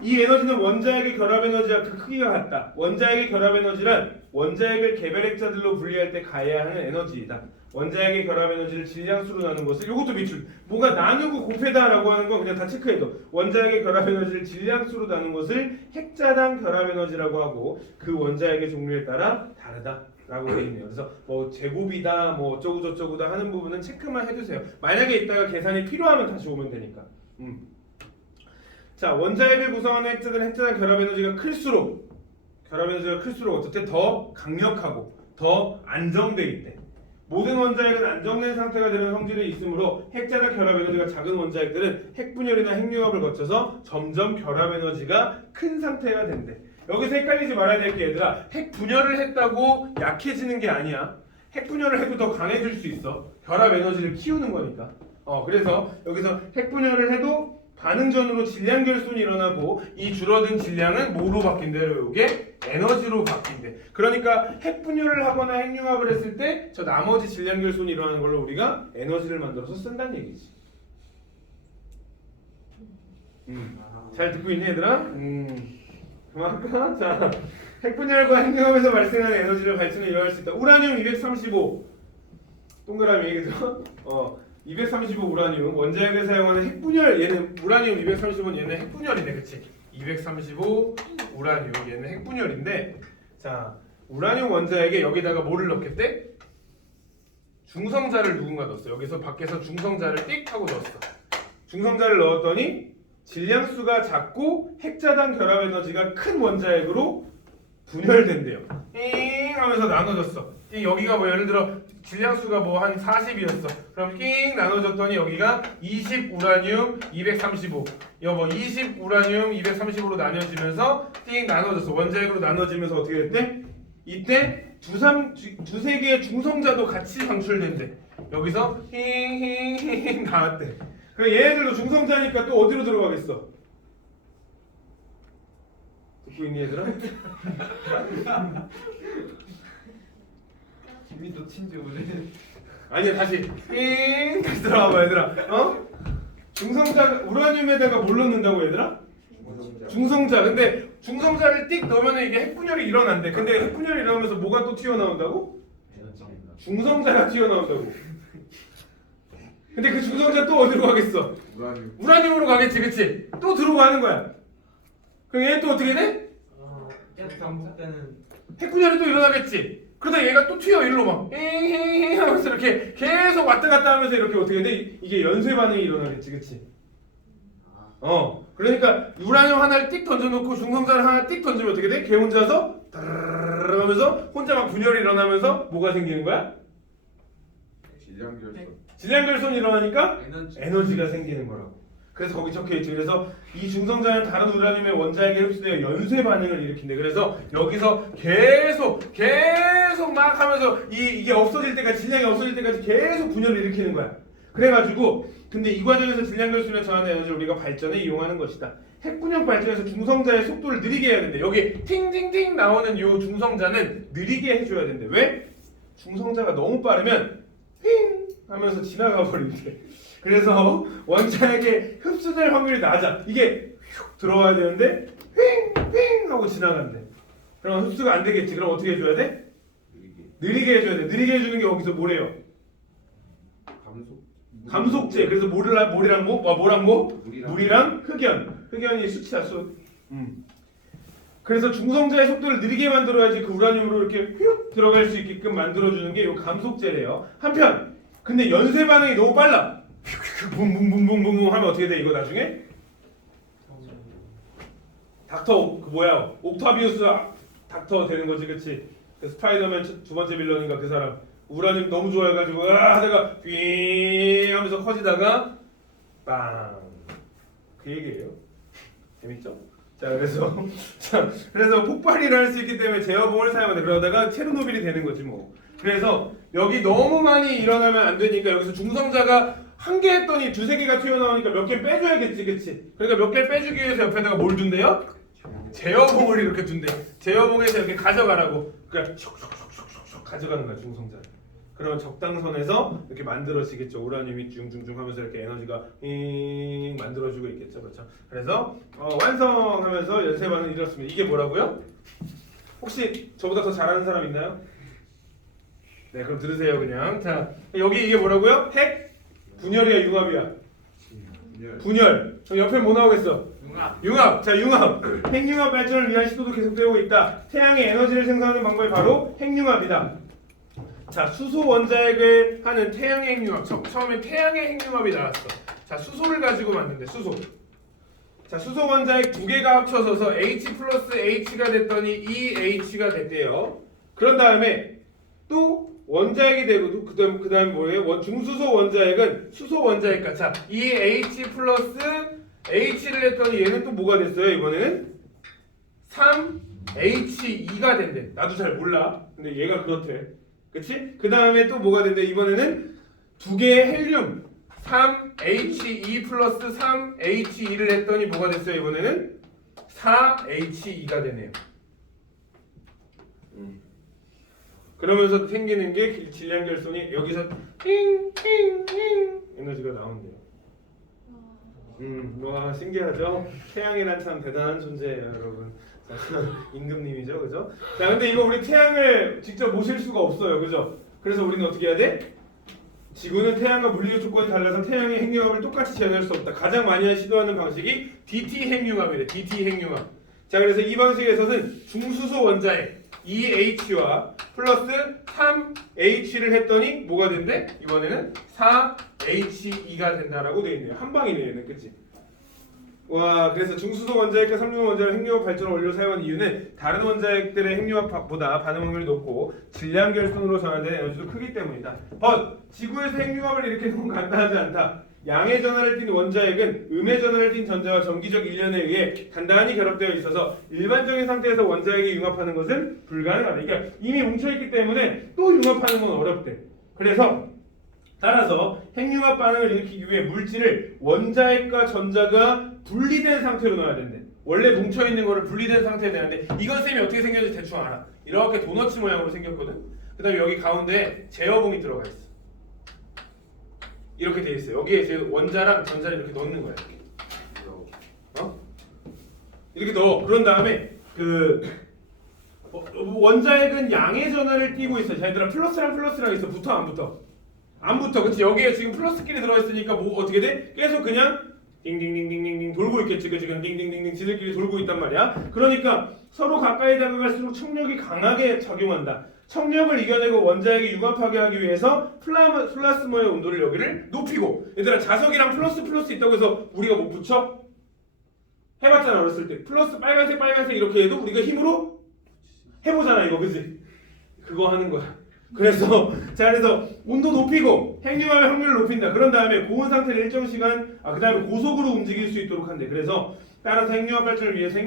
이 에너지는 원자핵의 결합 에너지와 그 크기가 같다. 원자핵의 결합 에너지란 원자핵을 개별액자들로 분리할 때 가해야 하는 에너지이다. 원자핵의 결합 에너지를 질량수로 나누는 것을 이것도 밑줄 뭐가 나누고 곱해다라고 하는 건 그냥 다 체크해도 원자핵의 결합 에너지를 질량수로 나누는 것을 핵자당 결합 에너지라고 하고 그 원자핵의 종류에 따라 다르다라고 되어 있네요. 그래서 뭐 제곱이다 뭐 어쩌고 저쩌고다 하는 부분은 체크만 해두세요. 만약에 이따가 계산이 필요하면 다시 오면 되니까. 자, 원자핵을 구성하는 핵자들은 핵자당 결합 에너지가 클수록 어쨌든 더 강력하고 더 안정돼 있대. 모든 원자핵은 안정된 상태가 되는 성질이 있으므로 핵자당 결합 에너지가 작은 원자핵들은 핵분열이나 핵융합을 거쳐서 점점 결합 에너지가 큰 상태가 된대. 여기서 헷갈리지 말아야 될 게 얘들아, 핵분열을 했다고 약해지는 게 아니야. 핵분열을 해도 더 강해질 수 있어. 결합 에너지를 키우는 거니까. 그래서 여기서 핵분열을 해도 반응전으로 질량 결손이 일어나고 이 줄어든 질량은 뭐로 바뀐대요? 이게 에너지로 바뀐대. 그러니까 핵분열을 하거나 핵융합을 했을 때 저 나머지 질량 결손이 일어나는 걸로 우리가 에너지를 만들어서 쓴다는 얘기지. 잘 듣고 있니 얘들아? 그만할까? 자, 핵분열과 핵융합에서 발생하는 에너지를 발전에 이용할 수 있다. 우라늄 235 동그라미 그죠? 235 우라늄 원자핵에 사용하는 핵분열 얘는 우라늄 235는 얘는 핵분열이네, 그치? 235 우라늄 얘는 핵분열인데 자 우라늄 원자핵에 여기다가 뭐를 넣겠대? 중성자를 누군가 넣었어. 여기서 밖에서 중성자를 띡 하고 넣었어. 중성자를 넣었더니 질량수가 작고 핵자당 결합 에너지가 큰 원자핵으로 분열된대요. 띵 하면서 나눠졌어. 띵 여기가 뭐 예를 들어 질량수가 뭐 한 40이었어. 그럼 띵 나눠졌더니 여기가 20 우라늄 235. 이거 뭐 20 우라늄 235로 나눠지면서 띵 나눠졌어. 원자핵으로 나눠지면서 어떻게 됐대? 이때 두세 개의 중성자도 같이 방출된대. 여기서 힝 나왔대. 그럼 얘네들도 중성자니까 또 어디로 들어가겠어? 듣고 있니 얘들아? 이미 놓친 지 오래. 아니야 다시 들어와봐 얘들아. 중성자 우라늄에다가 뭘 넣는다고 얘들아? 중성자. 근데 중성자를 띡 넣으면 이게 핵분열이 일어난대. 근데 핵분열이 일어나면서 뭐가 또 튀어나온다고? 중성자가 튀어나온다고. 근데 그 중성자 또 어디로 가겠어? 우라늄으로 가겠지, 그치? 또 들어가는 거야. 그럼 얘는 또 어떻게 돼? 계속 반복되는. 핵분열이 또 일어나겠지. 그러다 얘가 또 튀어 일로 막 잉잉잉 하면서 이렇게 계속 왔다 갔다 하면서 이렇게 어떻게 돼? 이게 연쇄 반응이 일어나겠지, 그치? 그러니까 우라늄 하나를 띡 던져놓고 중성자를 하나 띡 던지면 어떻게 돼? 걔 혼자서 따르르 하면서 혼자 막 분열이 일어나면서 뭐가 생기는 거야? 질량결손이 일어나니까 에너지가 생기는 거라고. 그래서 거기 적혀있지. 그래서 이 중성자는 다른 우라늄의 원자핵에 흡수되어 연쇄 반응을 일으킨대. 그래서 여기서 계속 막 하면서 이게 없어질 때까지 질량이 없어질 때까지 계속 분열을 일으키는 거야. 그래가지고 근데 이 과정에서 질량결손에 저하는 에너지를 우리가 발전에 이용하는 것이다. 핵분열 발전에서 중성자의 속도를 느리게 해야 된대. 여기 팅팅팅 나오는 요 중성자는 느리게 해줘야 된대. 왜? 중성자가 너무 빠르면 휙 하면서 지나가 버린대. 그래서 원자핵에 흡수될 확률이 낮아. 이게 휙 들어와야 되는데 휙 하고 지나간대. 그럼 흡수가 안 되겠지. 그럼 어떻게 해줘야 돼? 느리게. 느리게 해줘야 돼. 느리게 해주는 게 여기서 뭐래요? 감속. 감속제. 그래서 뭐랑 뭐? 물이랑. 물이랑 흑연. 흑연이 수치야 수. 그래서 중성자의 속도를 느리게 만들어야지 그 우라늄으로 이렇게 휙 들어갈 수 있게끔 만들어주는 게 이 감속제래요. 한편 근데 연쇄 반응이 너무 빨라. 붐붐붐붐붐 하면 어떻게 돼 이거 나중에? 닥터 그 뭐야 옥타비우스 닥터 되는 거지 그치? 그 스파이더맨 두 번째 빌런인가 그 사람 우라늄 너무 좋아해가지고 하다가 윙 하면서 커지다가 빵 그 얘기예요. 재밌죠? 자 그래서 폭발이 일어날 수 있기 때문에 제어봉을 사용한다. 그러다가 체르노빌이 되는 거지 뭐. 그래서 여기 너무 많이 일어나면 안 되니까 여기서 중성자가 한 개 했더니 두세 개가 튀어나오니까 몇 개 빼줘야겠지 그치? 그러니까 몇 개 빼주기 위해서 옆에다가 뭘 준대요? 제어봉을 이렇게 준대. 제어봉에서 이렇게 가져가라고. 그러니까 슉슉슉슉슉 가져가는 거야 중성자. 그러면 적당선에서 이렇게 만들어지겠죠. 우라늄이 중중중 하면서 이렇게 에너지가 만들어지고 있겠죠. 그렇죠? 그래서 완성하면서 연쇄 반응이 일어났습니다. 이게 뭐라고요? 혹시 저보다 더 잘하는 사람 있나요? 네, 그럼 들으세요 그냥. 자, 여기 이게 뭐라고요? 핵 분열이야 융합이야? 분열. 옆에 뭐 나오겠어? 융합. 자, 융합. 핵융합 발전을 위한 시도도 계속되고 있다. 태양의 에너지를 생산하는 방법이 바로 핵융합이다. 자, 수소 원자핵을 하는 태양의 핵융합. 처음에 태양의 핵융합이 나왔어. 자, 수소를 가지고 만든대. 수소. 자, 수소 원자핵 두 개가 합쳐져서 H 플러스 H가 됐더니 EH가 됐대요. 그런 다음에 또 원자핵이 되고 그 다음 뭐예요? 중수소 원자핵은 수소 원자핵과 자, EH 플러스 H를 했더니 얘는 또 뭐가 됐어요? 이번에는 3H2가 된대. 나도 잘 몰라. 근데 얘가 그렇대. 그치? 그 다음에 또 뭐가 된대? 이번에는 두 개의 헬륨 3He 플러스 3He2를 했더니 뭐가 됐어요? 이번에는 4He2가 되네요. 그러면서 생기는 게 질량결손이 여기서 띵띵띵 에너지가 나온대요. 와 신기하죠? 태양이란 참 대단한 존재예요, 여러분. 임금님이죠, 그죠? 자, 근데 이거 우리 태양을 직접 모실 수가 없어요, 그죠? 그래서 우리는 어떻게 해야 돼? 지구는 태양과 물리적 조건이 달라서 태양의 핵융합을 똑같이 재현할 수 없다. 가장 많이 시도하는 방식이 DT 핵융합이래. DT 핵융합. 자, 그래서 이 방식에서는 중수소 원자핵 EH와 플러스 3H를 했더니 뭐가 된대? 이번에는 4He2가 된다라고 되어 있네요. 한 방이네요, 얘는, 그치? 와, 그래서 중수소 원자핵과 삼중소 원자핵 핵융합 발전을 원료로 사용한 이유는 다른 원자핵들의 핵융합보다 반응 확률이 높고 질량 결손으로 전환되는 에너지도 크기 때문이다. 지구에서 핵융합을 일으키는 건 간단하지 않다. 양의 전하를 띤 원자핵은 음의 전하를 띤 전자와 정기적 일련에 의해 단단히 결합되어 있어서 일반적인 상태에서 원자핵이 융합하는 것은 불가능하다. 그러니까 이미 뭉쳐있기 때문에 또 융합하는 건 어렵대. 그래서 따라서 핵융합 반응을 일으키기 위해 물질을 원자핵과 전자가 분리된 상태로 넣어야 된대. 원래 뭉쳐있는 거를 분리된 상태에 내는데 이건 쌤이 어떻게 생겼는지 대충 알아. 이렇게 도너츠 모양으로 생겼거든. 그 다음에 여기 가운데 제어봉이 들어가 있어. 이렇게 돼 있어요. 여기에 이제 원자랑 전자를 이렇게 넣는 거야. 이렇게 넣어. 그런 다음에 원자핵은 양의 전하를 띠고 있어. 자, 얘들아 플러스랑 있어. 붙어 안 붙어? 안 붙어. 그치? 여기에 지금 플러스끼리 들어있으니까 뭐 어떻게 돼? 계속 그냥 딩딩딩딩딩 돌고 있겠지. 그치? 그냥 딩딩딩딩 지들끼리 돌고 있단 말이야. 그러니까 서로 가까이 다가갈수록 청력이 강하게 작용한다. 청력을 이겨내고 원자핵이 융합하게 하기 위해서 플라스마의 온도를 여기를 높이고. 얘들아 자석이랑 플러스 있다고 해서 우리가 못 붙여? 해봤잖아 어렸을 때. 플러스 빨간색 이렇게 해도 우리가 힘으로 해보잖아 이거. 그치? 그거 하는 거야. 그래서 온도 높이고 핵융합의 확률을 높인다. 그런 다음에 고온 상태를 일정 시간 그 다음에 고속으로 움직일 수 있도록 한대. 그래서 따라서 핵융합 발전을 위해서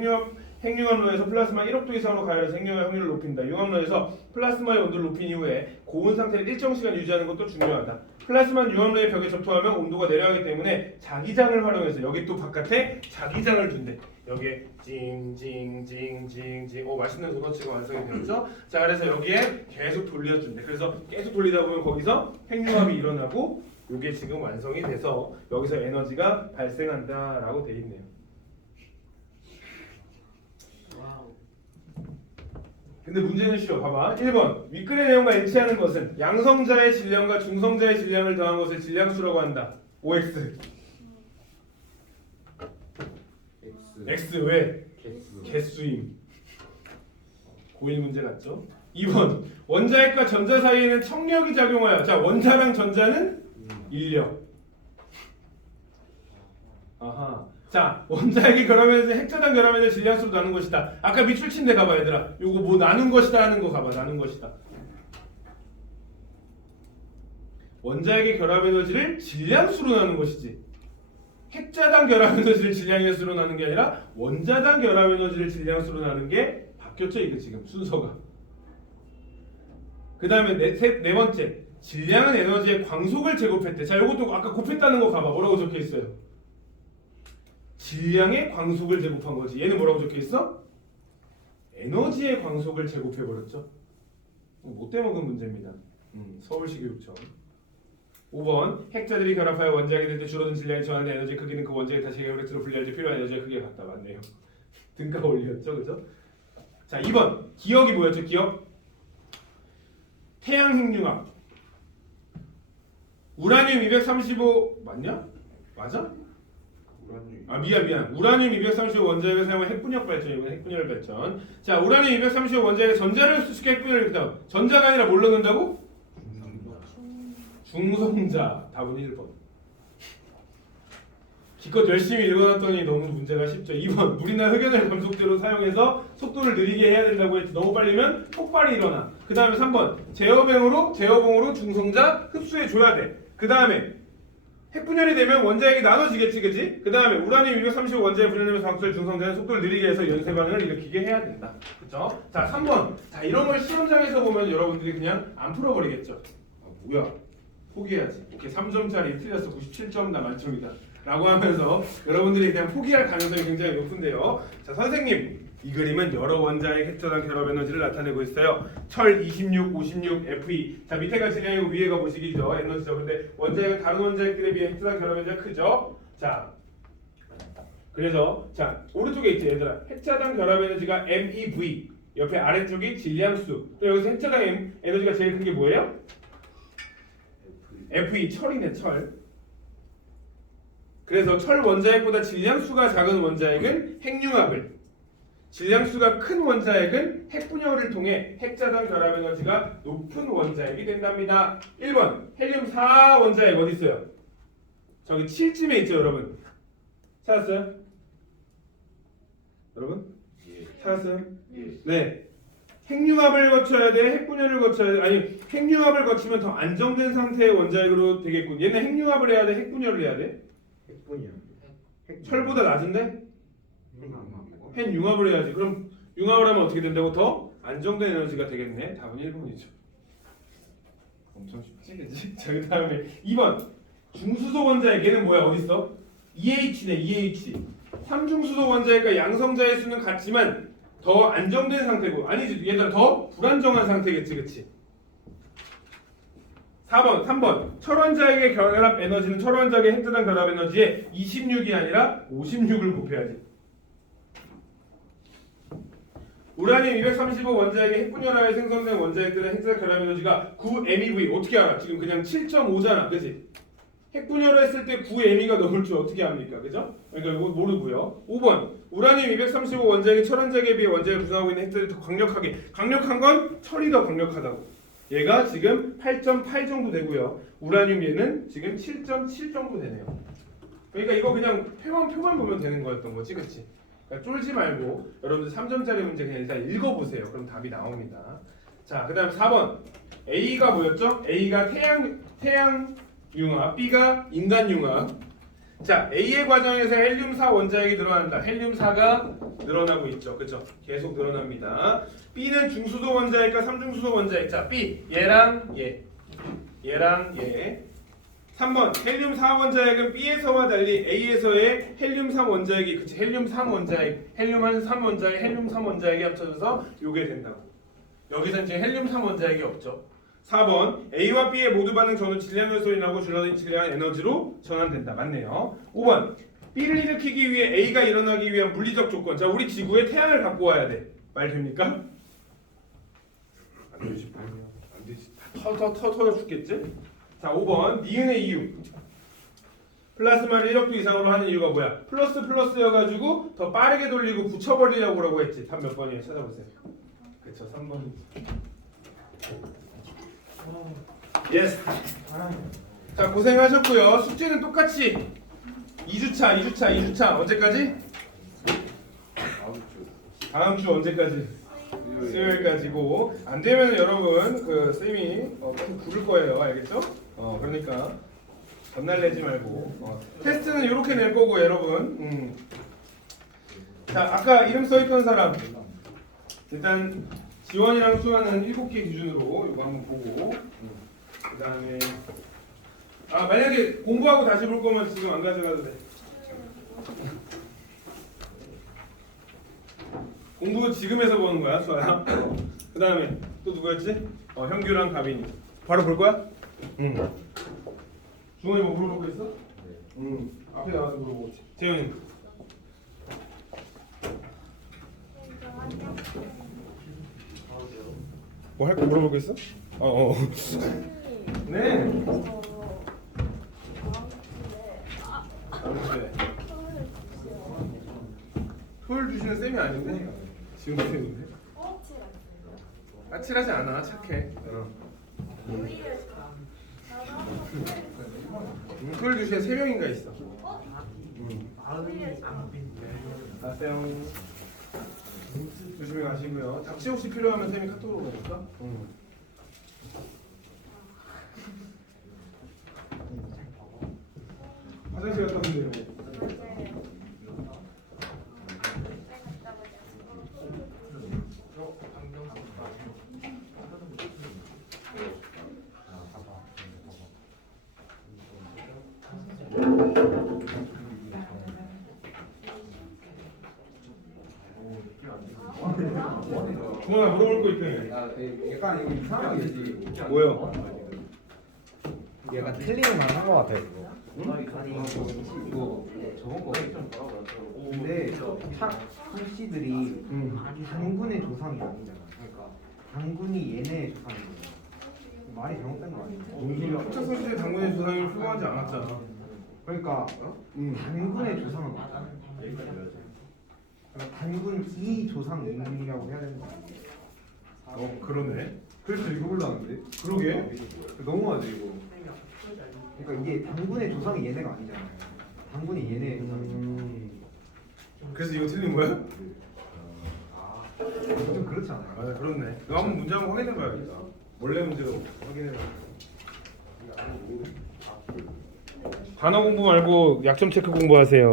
핵융합로에서 플라스마 1억도 이상으로 가열해서 핵융합의 확률을 높인다. 융합로에서 플라스마의 온도를 높인 이후에 고온 상태를 일정 시간 유지하는 것도 중요하다. 플라스마는 융합로의 벽에 접촉하면 온도가 내려가기 때문에 자기장을 활용해서 여기 또 바깥에 자기장을 둔대. 여기에 징징징징징 맛있는 도너츠가 완성이 되었죠? 자, 그래서 여기에 계속 돌려준대. 그래서 계속 돌리다 보면 거기서 핵융합이 일어나고 이게 지금 완성이 돼서 여기서 에너지가 발생한다라고 돼 있네요. 근데 문제는 쉬워. 봐봐. 1번. 윗글의 내용과 일치하는 것은 양성자의 질량과 중성자의 질량을 더한 것을 질량수라고 한다. OX. X. X 왜? 개수. 개수임. 고1 문제 같죠? 2번. 원자핵과 전자 사이에는 청력이 작용하여. 자, 원자랑 전자는 인력. 아하. 자, 원자핵이 결합해서 핵자단 결합에서 질량수로 나눈 것이다. 아까 밑줄 친 데 가봐 얘들아. 요거 뭐 나눈 것이다 하는 거 가봐. 나눈 것이다. 원자핵의 결합 에너지를 질량수로 나눈 것이지. 핵자단 결합 에너지를 질량수로 나눈 게 아니라 원자단 결합 에너지를 질량수로 나눈 게 바뀌었죠 이거 지금 순서가. 그 다음에 네 번째. 질량은 에너지의 광속을 제곱했대. 자, 요것도 아까 곱했다는 거 가봐. 뭐라고 적혀 있어요? 질량의 광속을 제곱한 거지. 얘는 뭐라고 적혀 있어? 에너지의 광속을 제곱해 버렸죠. 못 떼먹은 문제입니다. 서울시 교육청. 5번. 핵자들이 결합하여 원자핵이 될 때 줄어든 질량이 전하는 에너지 크기는 그 원자핵 다시 계획으로 분리할 때 필요한 에너지의 크기에 같다. 맞네요. 등가 올렸죠, 그죠? 자, 2번. 기억이 뭐였죠? 기억. 태양 핵융합. 우라늄 235 맞냐? 맞아? 우라늄. 아 미안. 우라늄 235 원자핵을 사용한 핵분열 발전이구나. 핵분열 발전. 자, 우라늄 235 원자핵에 전자를 수식해 핵분열을 일으켰다. 전자가 아니라 뭘 넣는다고? 중성자. 답은 1번. 기껏 열심히 읽어놨더니 너무 문제가 쉽죠. 2번. 물이나 흑연을 감속제로 사용해서 속도를 느리게 해야 된다고 했지. 너무 빨리면 폭발이 일어나. 그 다음에 3번. 제어봉으로 중성자 흡수해줘야 돼. 그 다음에 핵분열이 되면 원자핵이 나눠지겠지, 그치? 그 다음에 우라늄 235 원자핵 분열되면서 방출될 중성자는 속도를 느리게 해서 연쇄 반응을 일으키게 해야 된다. 그쵸? 자, 3번. 자, 이런 걸 시험장에서 보면 여러분들이 그냥 안 풀어버리겠죠. 아, 뭐야? 포기해야지. 오케이, 3점짜리 틀렸어. 97점 나 만점이다. 라고 하면서 여러분들이 그냥 포기할 가능성이 굉장히 높은데요. 자, 선생님. 이 그림은 여러 원자의 핵자단 결합 에너지를 나타내고 있어요. 철 26, 56, Fe. 자, 밑에가 질량이고 위에가 보시기죠. 에너지죠. 근데 원자핵은 다른 원자핵들에 비해 핵자단 결합 에너지가 크죠. 자, 그래서 자 오른쪽에 있지 얘들아. 핵자단 결합 에너지가 MeV. 옆에 아래쪽이 질량수. 또 여기서 핵자단 에너지가 제일 큰 게 뭐예요? Fe. 철이네, 철. 그래서 철 원자핵보다 질량수가 작은 원자핵은 핵융합을, 질량수가 큰 원자핵은 핵분열을 통해 핵자단 결합 에너지가 높은 원자핵이 된답니다. 1번 헬륨 4 원자핵 어디 있어요? 저기 7쯤에 있죠, 여러분. 찾았어요? 여러분? 예. 찾았어요? 예. 네. 핵융합을 거쳐야 돼, 핵분열을 거쳐야 돼. 아니, 핵융합을 거치면 더 안정된 상태의 원자핵으로 되겠군. 얘는 핵융합을 해야 돼, 핵분열을 해야 돼? 핵분이요. 철보다 낮은데? 핵융합. 핵융합을 해야지. 그럼 융합을 하면 어떻게 된다고? 더 안정된 에너지가 되겠네. 답은 1번이죠. 엄청 쉽지, 그치? 자, 그 다음에 2번 중수소 원자핵. 얘는 뭐야? 어디 있어? EH네, EH. 3중수소 원자핵과 양성자의 수는 같지만 더 안정된 상태고, 아니지, 얘들아 더 불안정한 상태겠지, 그치? 4번, 3번 철원자핵의 결합 에너지는 철원자핵의 핵자단 결합 에너지의 26이 아니라 56을 곱해야지. 우라늄 235 원자핵의 핵분열하여 생성된 원자핵들의 핵자단 결합 에너지가 9MeV. 어떻게 알아? 지금 그냥 7.5잖아, 그치? 핵분열을 했을 때 9Me가 넘을 줄 어떻게 압니까? 그죠? 그러니까 이거 모르고요. 5번 우라늄 235 원자핵이 철원자핵에 비해 원자핵을 구성하고 있는 핵들이 더 강력하게. 강력한 건 철이 더 강력하다고. 얘가 지금 8.8 정도 되고요. 우라늄 얘는 지금 7.7 정도 되네요. 그러니까 이거 그냥 표만 보면 되는 거였던 거지, 그치? 그러니까 쫄지 말고 여러분들 3점짜리 문제 그냥 일단 읽어보세요. 그럼 답이 나옵니다. 자, 그 다음 4번 A가 뭐였죠? A가 태양 융합, B가 인간 융합. 자, A의 과정에서 헬륨4 원자핵이 늘어난다. 헬륨4가 늘어나고 있죠. 그죠? 계속 늘어납니다. B는 중수소 원자핵과 3중수소 원자핵. 자, B 얘랑 얘랑 얘. 3번 헬륨4 원자핵은 B에서와 달리 A에서의 헬륨3 원자핵이, 그치? 헬륨3 원자핵, 헬륨3 원자핵, 헬륨3 원자핵이 합쳐져서 요게 된다고. 여기서는 지금 헬륨3 원자핵이 없죠. 4번 A와 B의 모두 반응 전후 질량 요소이 나고 줄어든 질량은 에너지로 전환된다. 맞네요. 5번 B를 일으키기 위해 A가 일어나기 위한 물리적 조건. 자, 우리 지구에 태양을 갖고 와야 돼. 말 됩니까? 안 되지. 안 되지. 터져 죽겠지? 자, 5번. 니은의 이유. 플라스마를 1억도 이상으로 하는 이유가 뭐야? 플러스여가지고 더 빠르게 돌리고 붙여버리려고 했지. 답 몇 번이에요? 찾아보세요. 그쵸, 3번이지. 예스. 자, 고생하셨고요. 숙제는 똑같이 2주차 언제까지? 다음 주 언제까지? 수요일까지고. 안 되면 여러분 그 쌤이 계속 부를 거예요. 알겠죠? 그러니까 전날 내지 말고 테스트는 이렇게 낼 거고 여러분. 자, 아까 이름 써있던 사람 일단 지원이랑 수아는 7개 기준으로 이거 한번 보고 그 다음에 만약에 공부하고 다시 볼 거면 지금 안 가져가도 돼. 공부 지금에서 보는 거야, 수아야. 그 다음에 또 누구였지? 형규랑 가빈이. 바로 볼 거야? 응. 중원이 뭐 물어볼 거 있어? 응. 앞에 나와서 물어보고. 재현이. 뭐 할 거 물어볼 거 있어? 네. 토요일 주시는 쌤이 아닌데 지금 쌤인데. 아찔하지 않아. 착해. 토요일 주시에 3명인가 있어. 가세요. 조심히 가시고요. 작시 혹시 필요하면 쌤이 카톡으로 보낼까? 화장실 갔다 오면 되고. 중원아 물어볼 거 있다며. 약간 이거 이상하겠지. 뭐요? 얘가 틀리는 말 한 거 같아 이거. 응? 아니 이거 저번 거. 근데 착씨들이 단군의 조상이 아니잖아. 그러니까 단군이 얘네의 조상이거든. 말이 잘못된 거 아니야? 무슨 소리야? 학창선시대 당군의 조상을 훌륭하지 않았잖아. 그러니까 단군의 조상은 맞아. 그러니까 단군 이 조상이라고 해야 되는 거 아니야? 그러네. 그래서 이거 올라왔는데? 그러게. 너무하지 이거. 그러니까 이게 단군의 조상이 얘네가 아니잖아요. 단군이 얘네의 조상이잖아. 그래서 이거 틀린 거야? 좀 그렇지 않아요? 맞아, 그렇네. 이거 한번 문제 한번 확인해 봐야겠다. 원래 문제로 확인해 봐. 단어 공부 말고 약점 체크 공부하세요.